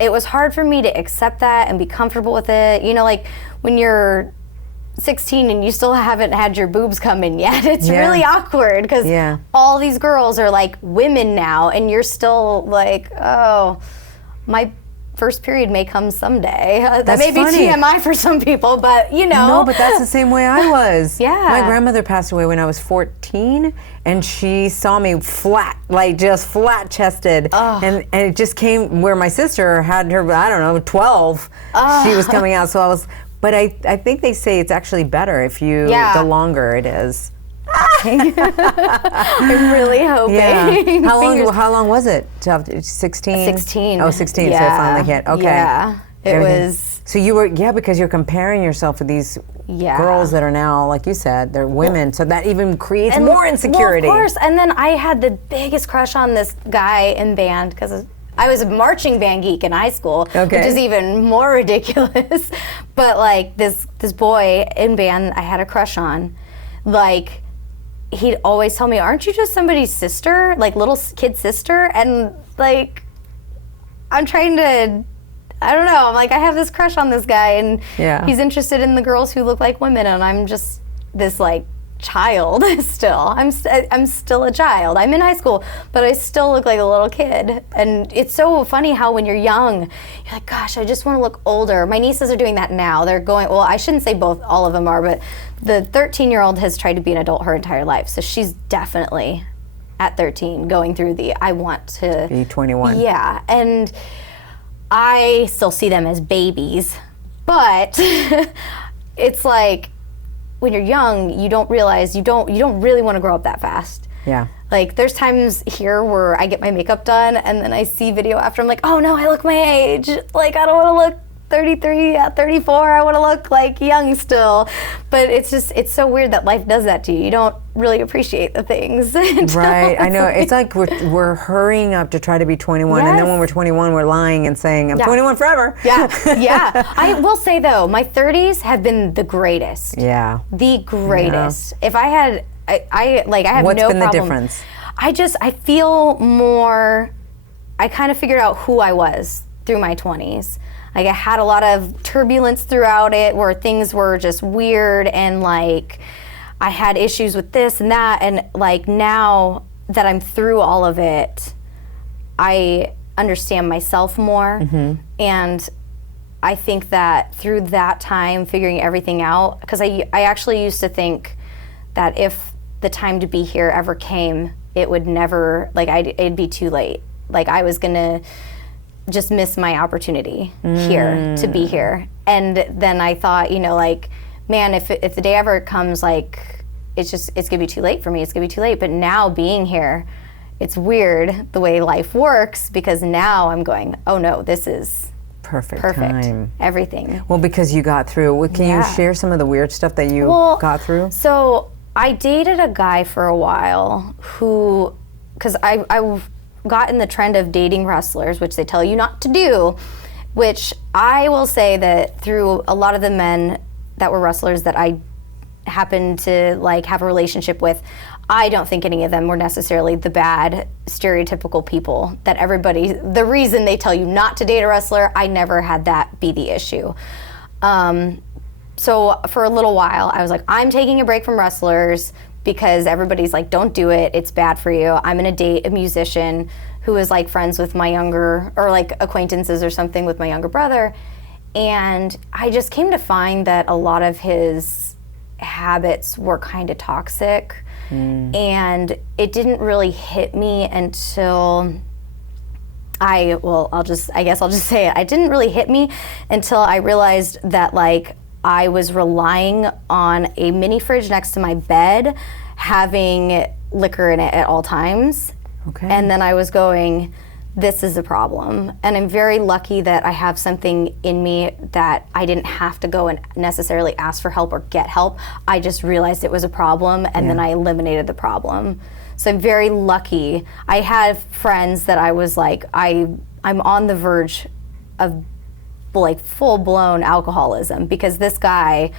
it was hard for me to accept that and be comfortable with it. You know, like when you're 16 and you still haven't had your boobs come in yet, it's Yeah. really awkward because Yeah. all these girls are like women now, and you're still like, oh, my first period may come someday. That That's may be funny. TMI for some people, but you know. No, but that's the same way I was. Yeah. My grandmother passed away when I was 14, and she saw me flat, like just flat chested. And it just came where my sister had her, I don't know, 12. She was coming out, so I was, but I think they say it's actually better if you, Yeah. the longer it is. I'm really hoping. Yeah. Fingers- How long was it? 16? 16. Oh, 16, so it Yeah. finally hit. Okay. Yeah. It Everything. was. So you were, yeah, because you're comparing yourself with these Yeah. girls that are now, like you said, they're women. So that even creates more insecurity. Well, of course. And then I had the biggest crush on this guy in band because I was a marching band geek in high school, Okay. which is even more ridiculous. But like this boy in band, I had a crush on. Like, he'd always tell me, "Aren't you just somebody's sister, like little kid sister?" And like, I'm trying to. I don't know. I'm like, I have this crush on this guy, and Yeah. he's interested in the girls who look like women, and I'm just this like child still. I'm still a child. I'm in high school, but I still look like a little kid. And it's so funny how when you're young, you're like, gosh, I just want to look older. My nieces are doing that now. They're going, well, I shouldn't say both, all of them are, but the 13-year-old has tried to be an adult her entire life. So she's definitely at 13 going through the I want to Be 21. Yeah. And I still see them as babies, but it's like when you're young, you don't realize you don't really want to grow up that fast. Yeah. Like there's times here where I get my makeup done and then I see video after, I'm like, oh no, I look my age. Like I don't want to look 33, 34. I want to look like young still. But it's so weird that life does that to you. You don't really appreciate the things. Right, I know. It's like we're hurrying up to try to be 21, and then when Yes. we're 21, we're lying and saying, I'm Yeah. 21 forever. Yeah, yeah. I will say though, my 30s have been the greatest. Yeah. The greatest. If I had, I have What's no been the problem. difference? I feel more, I kind of figured out who I was through my 20s. Like I had a lot of turbulence throughout it where things were just weird and like I had issues with this and that, and like now that I'm through all of it, I understand myself more. And I think that through that time figuring everything out, because I actually used to think that if the time to be here ever came, it would never, like it'd be too late. Like I was gonna just miss my opportunity here to be here. And then I thought, you know, like, man, if the day ever comes, like, it's gonna be too late for me. It's gonna be too late. But now being here, it's weird the way life works because now I'm going, oh no, this is Perfect perfect. Everything. Well, because you got through. Well, can Yeah. you share some of the weird stuff that you got through? So I dated a guy for a while who, because I got in the trend of dating wrestlers, which they tell you not to do, which I will say that through a lot of the men that were wrestlers that I happened to like have a relationship with, I don't think any of them were necessarily the bad stereotypical people that everybody, the reason they tell you not to date a wrestler, I never had that be the issue. So for a little while, I was like, I'm taking a break from wrestlers because everybody's like, don't do it, it's bad for you. I'm gonna date a musician who is like friends with my younger, or like acquaintances or something with my younger brother. And I just came to find that a lot of his habits were kind of toxic. And it didn't really hit me until I guess I'll just say it. It didn't really hit me until I realized that like I was relying on a mini fridge next to my bed having liquor in it at all times. Okay. And then I was going, this is a problem. And I'm very lucky that I have something in me that I didn't have to go and necessarily ask for help or get help. I just realized it was a problem, and then I eliminated the problem. So I'm very lucky. I had friends that I was like, I'm on the verge of like full-blown alcoholism, because this guy,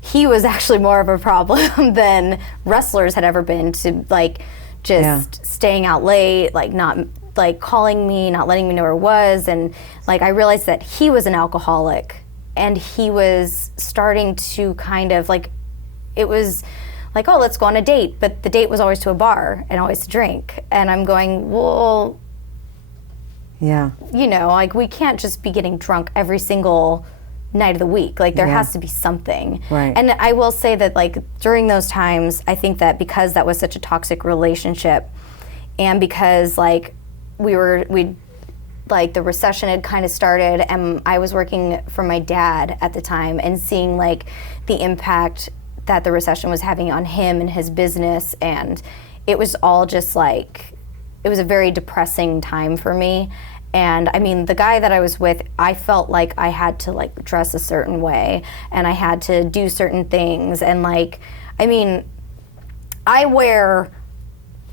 he was actually more of a problem than wrestlers had ever been, to like just staying out late, like not like calling me, not letting me know where it was. And like I realized that he was an alcoholic, and he was starting to kind of like, it was like, oh, let's go on a date, but the date was always to a bar and always to drink. And I'm going, well, you know, like we can't just be getting drunk every single night of the week. Like there has to be something. Right. And I will say that like during those times, I think that because that was such a toxic relationship, and because like we like the recession had kind of started, and I was working for my dad at the time and seeing like the impact that the recession was having on him and his business, and it was all just like, it was a very depressing time for me. And I mean, the guy that I was with, I felt like I had to like dress a certain way, and I had to do certain things, and like, I mean, I wear,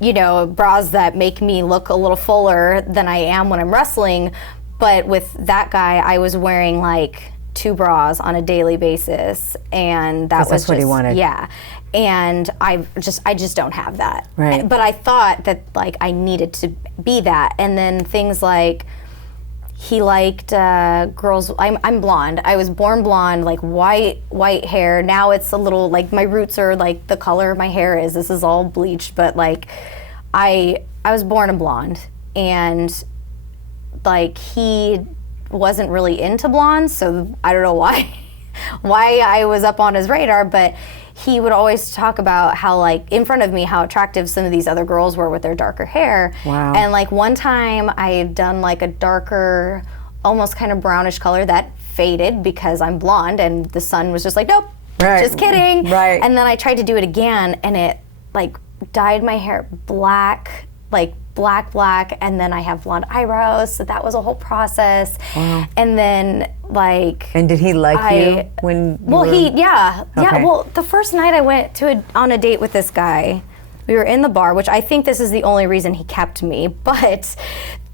you know, bras that make me look a little fuller than I am when I'm wrestling, but with that guy, I was wearing like 2 bras on a daily basis, and that was that's what he wanted. Yeah, and I just don't have that. Right. But I thought that like I needed to be that, and then things like he liked girls. I'm blonde. I was born blonde, like white hair. Now it's a little like my roots are like the color my hair is. This is all bleached, but like I was born a blonde, and like he wasn't really into blondes, so I don't know why I was up on his radar, but he would always talk about how like in front of me how attractive some of these other girls were with their darker hair. Wow. And like one time I had done like a darker, almost kind of brownish color that faded because I'm blonde, and the sun was just like, nope, just kidding. Right. And then I tried to do it again, and it like dyed my hair black, like black, and then I have blonde eyebrows, so that was a whole process. Wow. And then like, And did he like you when you well, were... Okay. well, the first night I went on a date with this guy, we were in the bar, which I think this is the only reason he kept me, but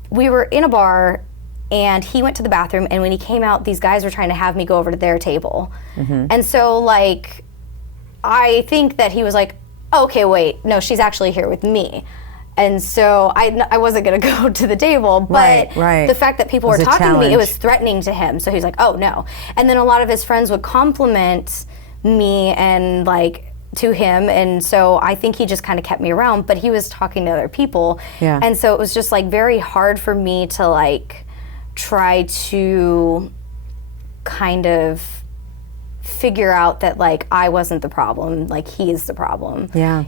we were in a bar, and he went to the bathroom, and when he came out, these guys were trying to have me go over to their table. And so like, I think that he was like, okay, wait, no, she's actually here with me. And so I wasn't going to go to the table, but Right. the fact that people It were was a talking to me, it challenge. was threatening to him. So he's like, oh no. And then a lot of his friends would compliment me and like to him. And so I think he just kind of kept me around, but he was talking to other people. Yeah. And so it was just like very hard for me to like try to kind of figure out that like I wasn't the problem, like he is the problem. Yeah.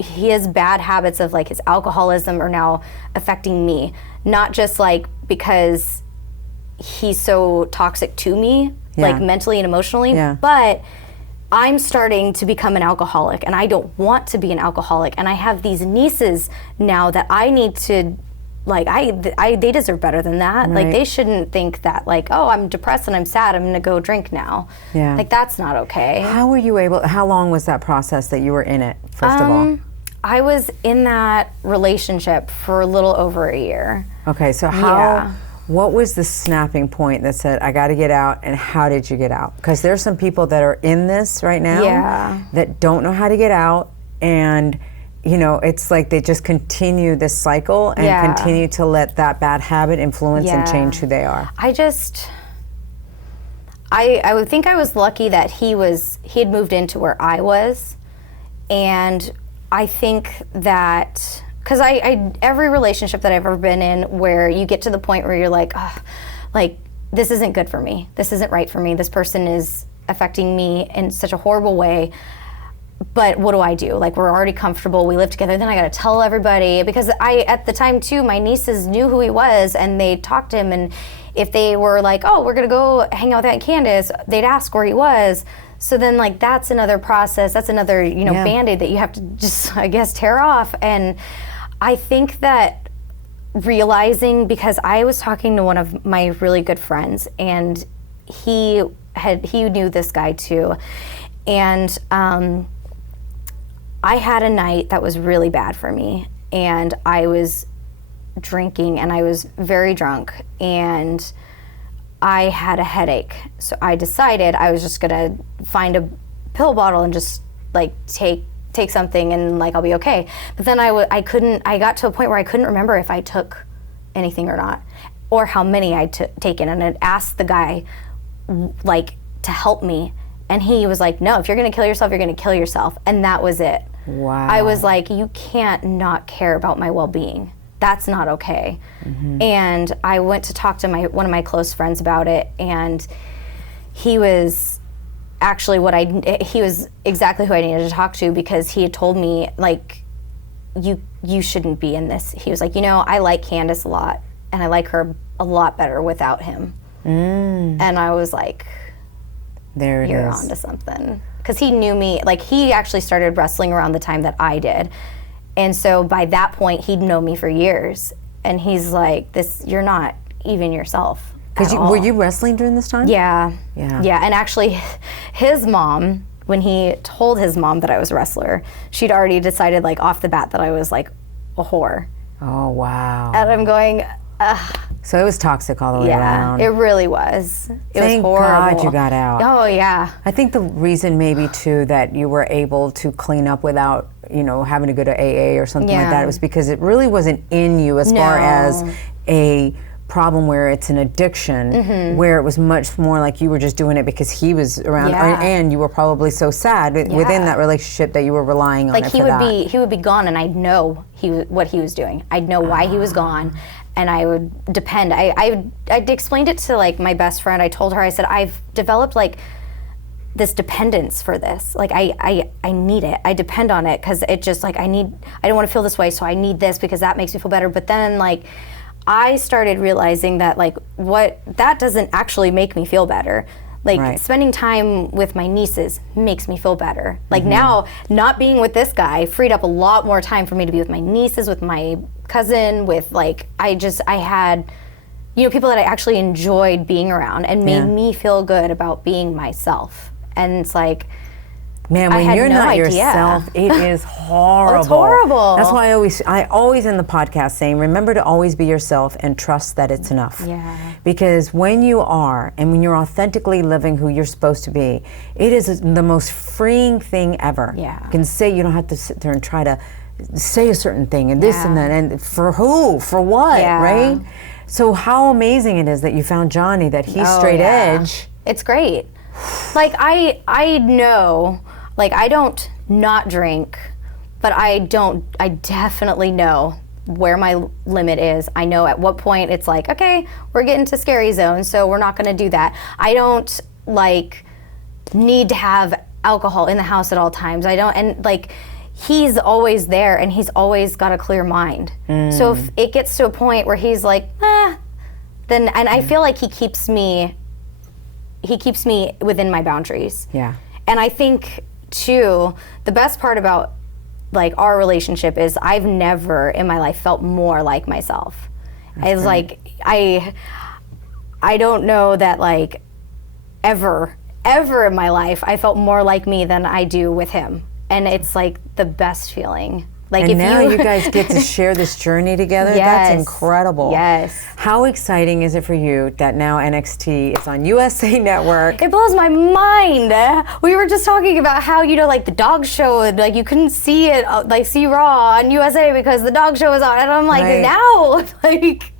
He has bad habits of like his alcoholism are now affecting me, not just like because he's so toxic to me, like mentally and emotionally, but I'm starting to become an alcoholic, and I don't want to be an alcoholic, and I have these nieces now that I need to like they deserve better than that. Like they shouldn't think that like, oh, I'm depressed and I'm sad, I'm gonna go drink now. Yeah. Like that's not okay. How long was that process that you were in it, first of all? I was in that relationship for a little over a year. Okay, so What was the snapping point that said, I got to get out, and how did you get out? Because there's some people that are in this right now that don't know how to get out, and it's like they just continue this cycle and continue to let that bad habit influence and change who they are. I would think I was lucky that he had moved into where I was, and I think that because I every relationship that I've ever been in where you get to the point where you're like, oh, like this isn't good for me, this isn't right for me, this person is affecting me in such a horrible way. But what do I do? Like, we're already comfortable, we live together, then I gotta tell everybody, because at the time too, my nieces knew who he was and they talked to him, and if they were like, oh, we're gonna go hang out with Aunt Candace, they'd ask where he was. So then like that's another process, that's another, Band-Aid that you have to just, I guess, tear off. And I think that realizing, because I was talking to one of my really good friends, and he knew this guy too. And I had a night that was really bad for me, and I was drinking and I was very drunk and I had a headache. So I decided I was just gonna find a pill bottle and just like take something and like I'll be okay. But then I got to a point where I couldn't remember if I took anything or not, or how many I'd taken, and I'd asked the guy like to help me, and he was like, no, if you're gonna kill yourself, you're gonna kill yourself. And that was it. Wow. I was like, you can't not care about my well-being. That's not okay. Mm-hmm. And I went to talk to one of my close friends about it, and he was actually he was exactly who I needed to talk to, because he had told me, like, you shouldn't be in this. He was like, I like Candace a lot, and I like her a lot better without him. And I was like, you're onto something. Because he knew me, like, he actually started wrestling around the time that I did. And so by that point, he'd known me for years. And he's like, you're not even yourself. Were you wrestling during this time? Yeah. And actually, his mom, when he told his mom that I was a wrestler, she'd already decided, like, off the bat that I was, like, a whore. Oh, wow. And I'm going, ugh. So it was toxic all the way around. It really was. It Thank was horrible. God you got out. Oh, yeah. I think the reason maybe, too, that you were able to clean up without, having to go to AA or something like that, it was because it really wasn't in you as far as a problem where it's an addiction, where it was much more like you were just doing it because he was around, and you were probably so sad within that relationship that you were relying on it for that. He would be gone, and I'd know what he was doing. I'd know why he was gone, and I would depend. I'd explained it to like my best friend. I told her, I said, I've developed like this dependence for this. Like I need it. I depend on it because it just like I don't want to feel this way, so I need this because that makes me feel better. But then like I started realizing that like that doesn't actually make me feel better. Like spending time with my nieces makes me feel better. Like now, not being with this guy freed up a lot more time for me to be with my nieces, with my cousin, with like I had people that I actually enjoyed being around and made me feel good about being myself. And it's like, man, when you're not yourself, it is horrible. Oh, it's horrible. That's why I always in the podcast saying, remember to always be yourself and trust that it's enough. Yeah. Because when you are, and when you're authentically living who you're supposed to be, it is the most freeing thing ever. Yeah. You can say, you don't have to sit there and try to say a certain thing and this and that, and for who, for what, right? So how amazing it is that you found Johnny, that he's straight edge. It's great. Like I know, like I don't not drink, but I definitely know where my limit is. I know at what point it's like, okay, we're getting to scary zone, so we're not gonna do that. I don't like need to have alcohol in the house at all times. I don't, and like he's always there and he's always got a clear mind. So if it gets to a point where he's like, then, and I feel like he keeps me within my boundaries. Yeah. And I think too, the best part about like our relationship is I've never in my life felt more like myself. It's like, I don't know that like ever in my life I felt more like me than I do with him. And it's like the best feeling. Like and if now you guys get to share this journey together. Yes. That's incredible. Yes. How exciting is it for you that now NXT is on USA Network? It blows my mind. We were just talking about how, like the dog show, like you couldn't see it, like see Raw on USA because the dog show was on. And I'm like, Right. now, like,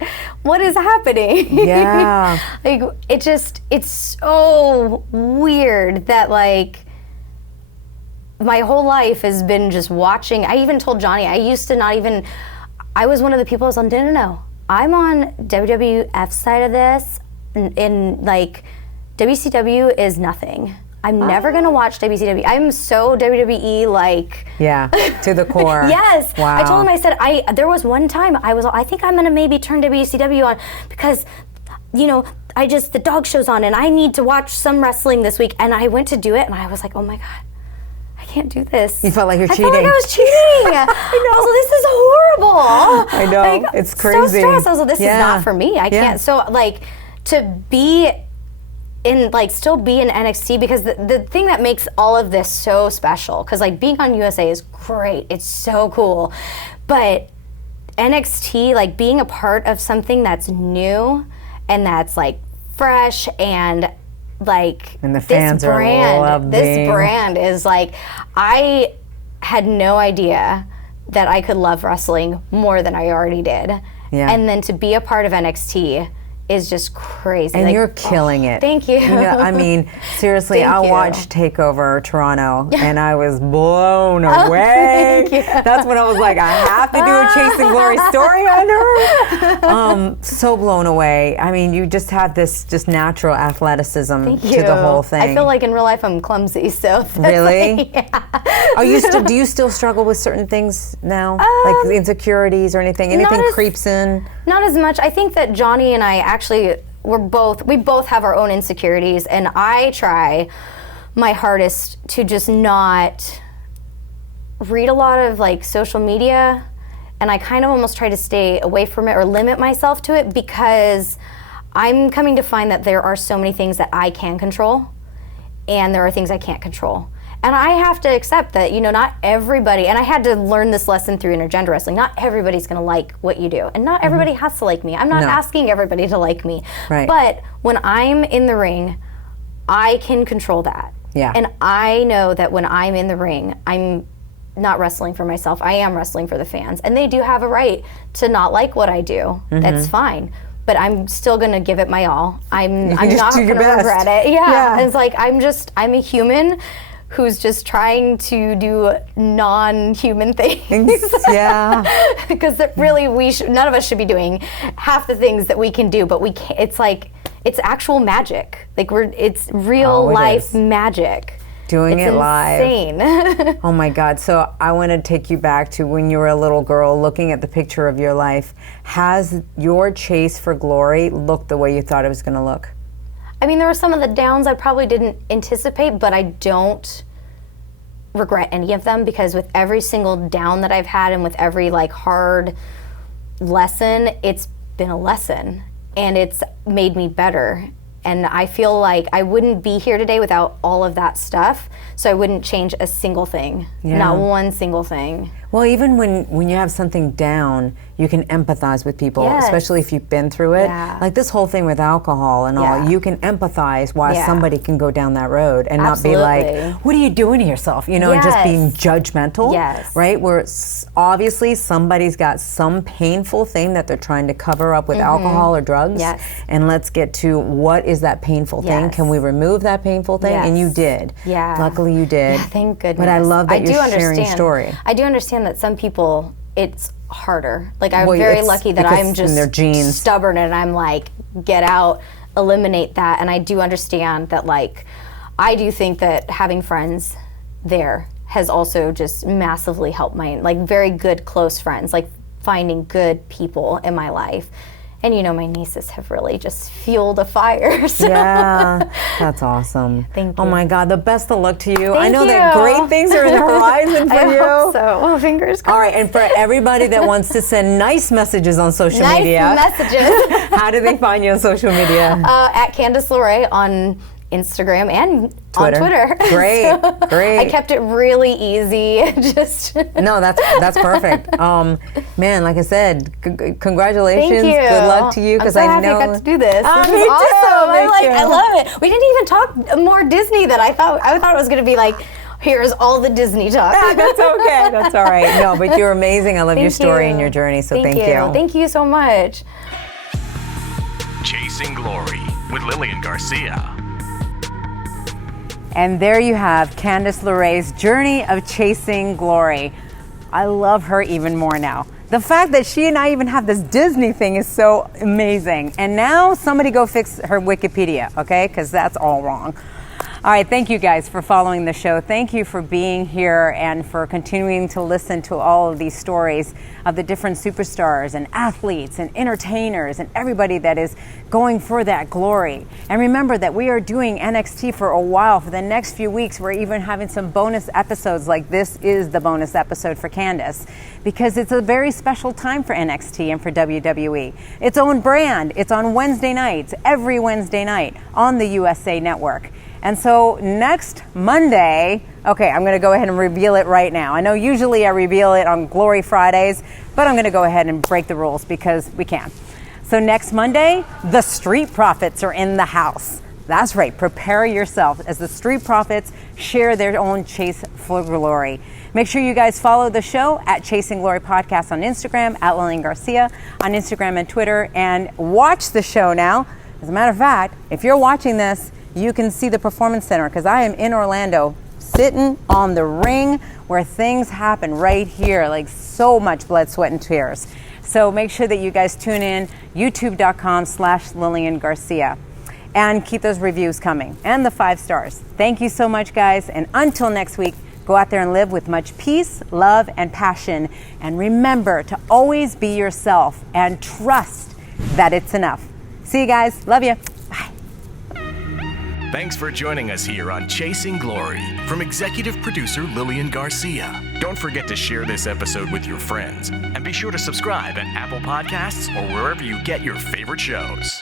what is happening? Yeah. Like, it's so weird that, like, my whole life has been just watching. I even told Johnny, I was one of the people who was on, no. I'm on WWF side of this, and like, WCW is nothing. I'm never gonna watch WCW. I'm so WWE, like. Yeah, to the core. Yes. Wow. I told him, I said, there was one time I think I'm gonna maybe turn WCW on because, the dog show's on and I need to watch some wrestling this week. And I went to do it and I was like, oh my God. I can't do this. You felt like you're cheating. I felt like I was cheating. I was like, this is horrible. I know. Like, it's crazy. So stressed. I was like, this is Yeah. not for me. I can't. So, like, to be in, like, still be in NXT, because the thing that makes all of this so special, because, like, being on USA is great. It's so cool. But NXT, like, being a part of something that's new and that's, like, fresh and, like, and the fans this brand, are loving. This brand is like, I had no idea that I could love wrestling more than I already did. Yeah. And then to be a part of NXT is just crazy. And like, you're killing it. Thank you. I mean, seriously, Thank I you. watched TakeOver Toronto, and I was blown away. thank you. That's when I was like, I have to do a Chasing Glory story on her. So blown away. I mean, you just have this just natural athleticism Thank to you. the whole thing. I feel like in real life I'm clumsy, so. that's Really? like, yeah. Do you still struggle with certain things now? Like insecurities or anything? Anything creeps in? Not as much. I think that Johnny and I actually, we both have our own insecurities, and I try my hardest to just not read a lot of, like, social media, and I kind of almost try to stay away from it or limit myself to it, because I'm coming to find that there are so many things that I can control, and there are things I can't control. And I have to accept that, not everybody, and I had to learn this lesson through intergender wrestling, not everybody's gonna like what you do. And not everybody has to like me. I'm not asking everybody to like me. Right. But when I'm in the ring, I can control that. Yeah. And I know that when I'm in the ring, I'm not wrestling for myself, I am wrestling for the fans. And they do have a right to not like what I do. That's fine. But I'm still gonna give it my all. I'm not gonna regret it. Yeah. It's like, I'm a human who's just trying to do non-human things. Yeah. Because really, none of us should be doing half the things that we can do, but we can't. It's like, it's actual magic. Like, it's real life magic. Doing it live. It's insane. Oh my God. So I want to take you back to when you were a little girl looking at the picture of your life. Has your chase for glory looked the way you thought it was going to look? I mean, there were some of the downs I probably didn't anticipate, but I don't regret any of them, because with every single down that I've had and with every, like, hard lesson, it's been a lesson, and it's made me better. And I feel like I wouldn't be here today without all of that stuff, so I wouldn't change a single thing, not one single thing. Well, even when you have something down, you can empathize with people, Yes. especially if you've been through it. Yeah. Like this whole thing with alcohol and all, Yeah. you can empathize why Yeah. somebody can go down that road and not be Absolutely. like, what are you doing to yourself? And just Yes. being judgmental, Yes. right? Where obviously somebody's got some painful thing that they're trying to cover up with alcohol or drugs. Yes. And let's get to what is that painful thing? Yes. Can we remove that painful thing? And you Yes. did. Yeah. Luckily you did. Yeah, thank goodness. But I love that do you're sharing your understand. story. I do understand that some people, it's harder. Like, I'm Well, very it's lucky that because I'm in just their genes. stubborn, and I'm like, get out, eliminate that. And I do understand that, like, I do think that having friends there has also just massively helped like, very good close friends, like finding good people in my life. And my nieces have really just fueled a fire. So. Yeah, that's awesome. Thank Oh you. my God, the best of luck to you. I Thank know that you. great things are in the horizon for I you. hope so. Well, fingers crossed. All right, and for everybody that wants to send nice messages on social Nice media, messages. how do they find you on social media? At Candice LeRae on Instagram and Twitter. on Twitter. Great, great. I kept it really easy. Just No, that's perfect. Man, like I said, congratulations. Thank you. Good luck to you, because I'm so I happy know I got to do this. Ah, This me is too, awesome. me I'm like, too. I love it. We didn't even talk more Disney than I thought. I thought it was going to be like, here's all the Disney talk. That's okay. That's all right. No, but you're amazing. I love your story you. and your journey. So thank you. Thank you so much. Chasing Glory with Lillian Garcia. And there you have Candice LeRae's journey of chasing glory. I love her even more now. The fact that she and I even have this Disney thing is so amazing. And now somebody go fix her Wikipedia, okay? Because that's all wrong. All right, thank you guys for following the show. Thank you for being here and for continuing to listen to all of these stories of the different superstars and athletes and entertainers and everybody that is going for that glory. And remember that we are doing NXT for a while. For the next few weeks, we're even having some bonus episodes, like this is the bonus episode for Candice, because it's a very special time for NXT and for WWE. Its own brand. It's on Wednesday nights, every Wednesday night on the USA Network. And so next Monday, okay, I'm going to go ahead and reveal it right now. I know usually I reveal it on Glory Fridays, but I'm going to go ahead and break the rules because we can. So next Monday, the Street Profits are in the house. That's right, prepare yourself as the Street Profits share their own chase for glory. Make sure you guys follow the show at Chasing Glory Podcast on Instagram, at Lillian Garcia on Instagram and Twitter, and watch the show now. As a matter of fact, if you're watching this, you can see the Performance Center, because I am in Orlando sitting on the ring where things happen right here, like so much blood, sweat, and tears. So make sure that you guys tune in, youtube.com/Lillian Garcia, and keep those reviews coming and the 5 stars. Thank you so much, guys. And until next week, go out there and live with much peace, love, and passion. And remember to always be yourself and trust that it's enough. See you guys. Love you. Thanks for joining us here on Chasing Glory from executive producer Lillian Garcia. Don't forget to share this episode with your friends and be sure to subscribe at Apple Podcasts or wherever you get your favorite shows.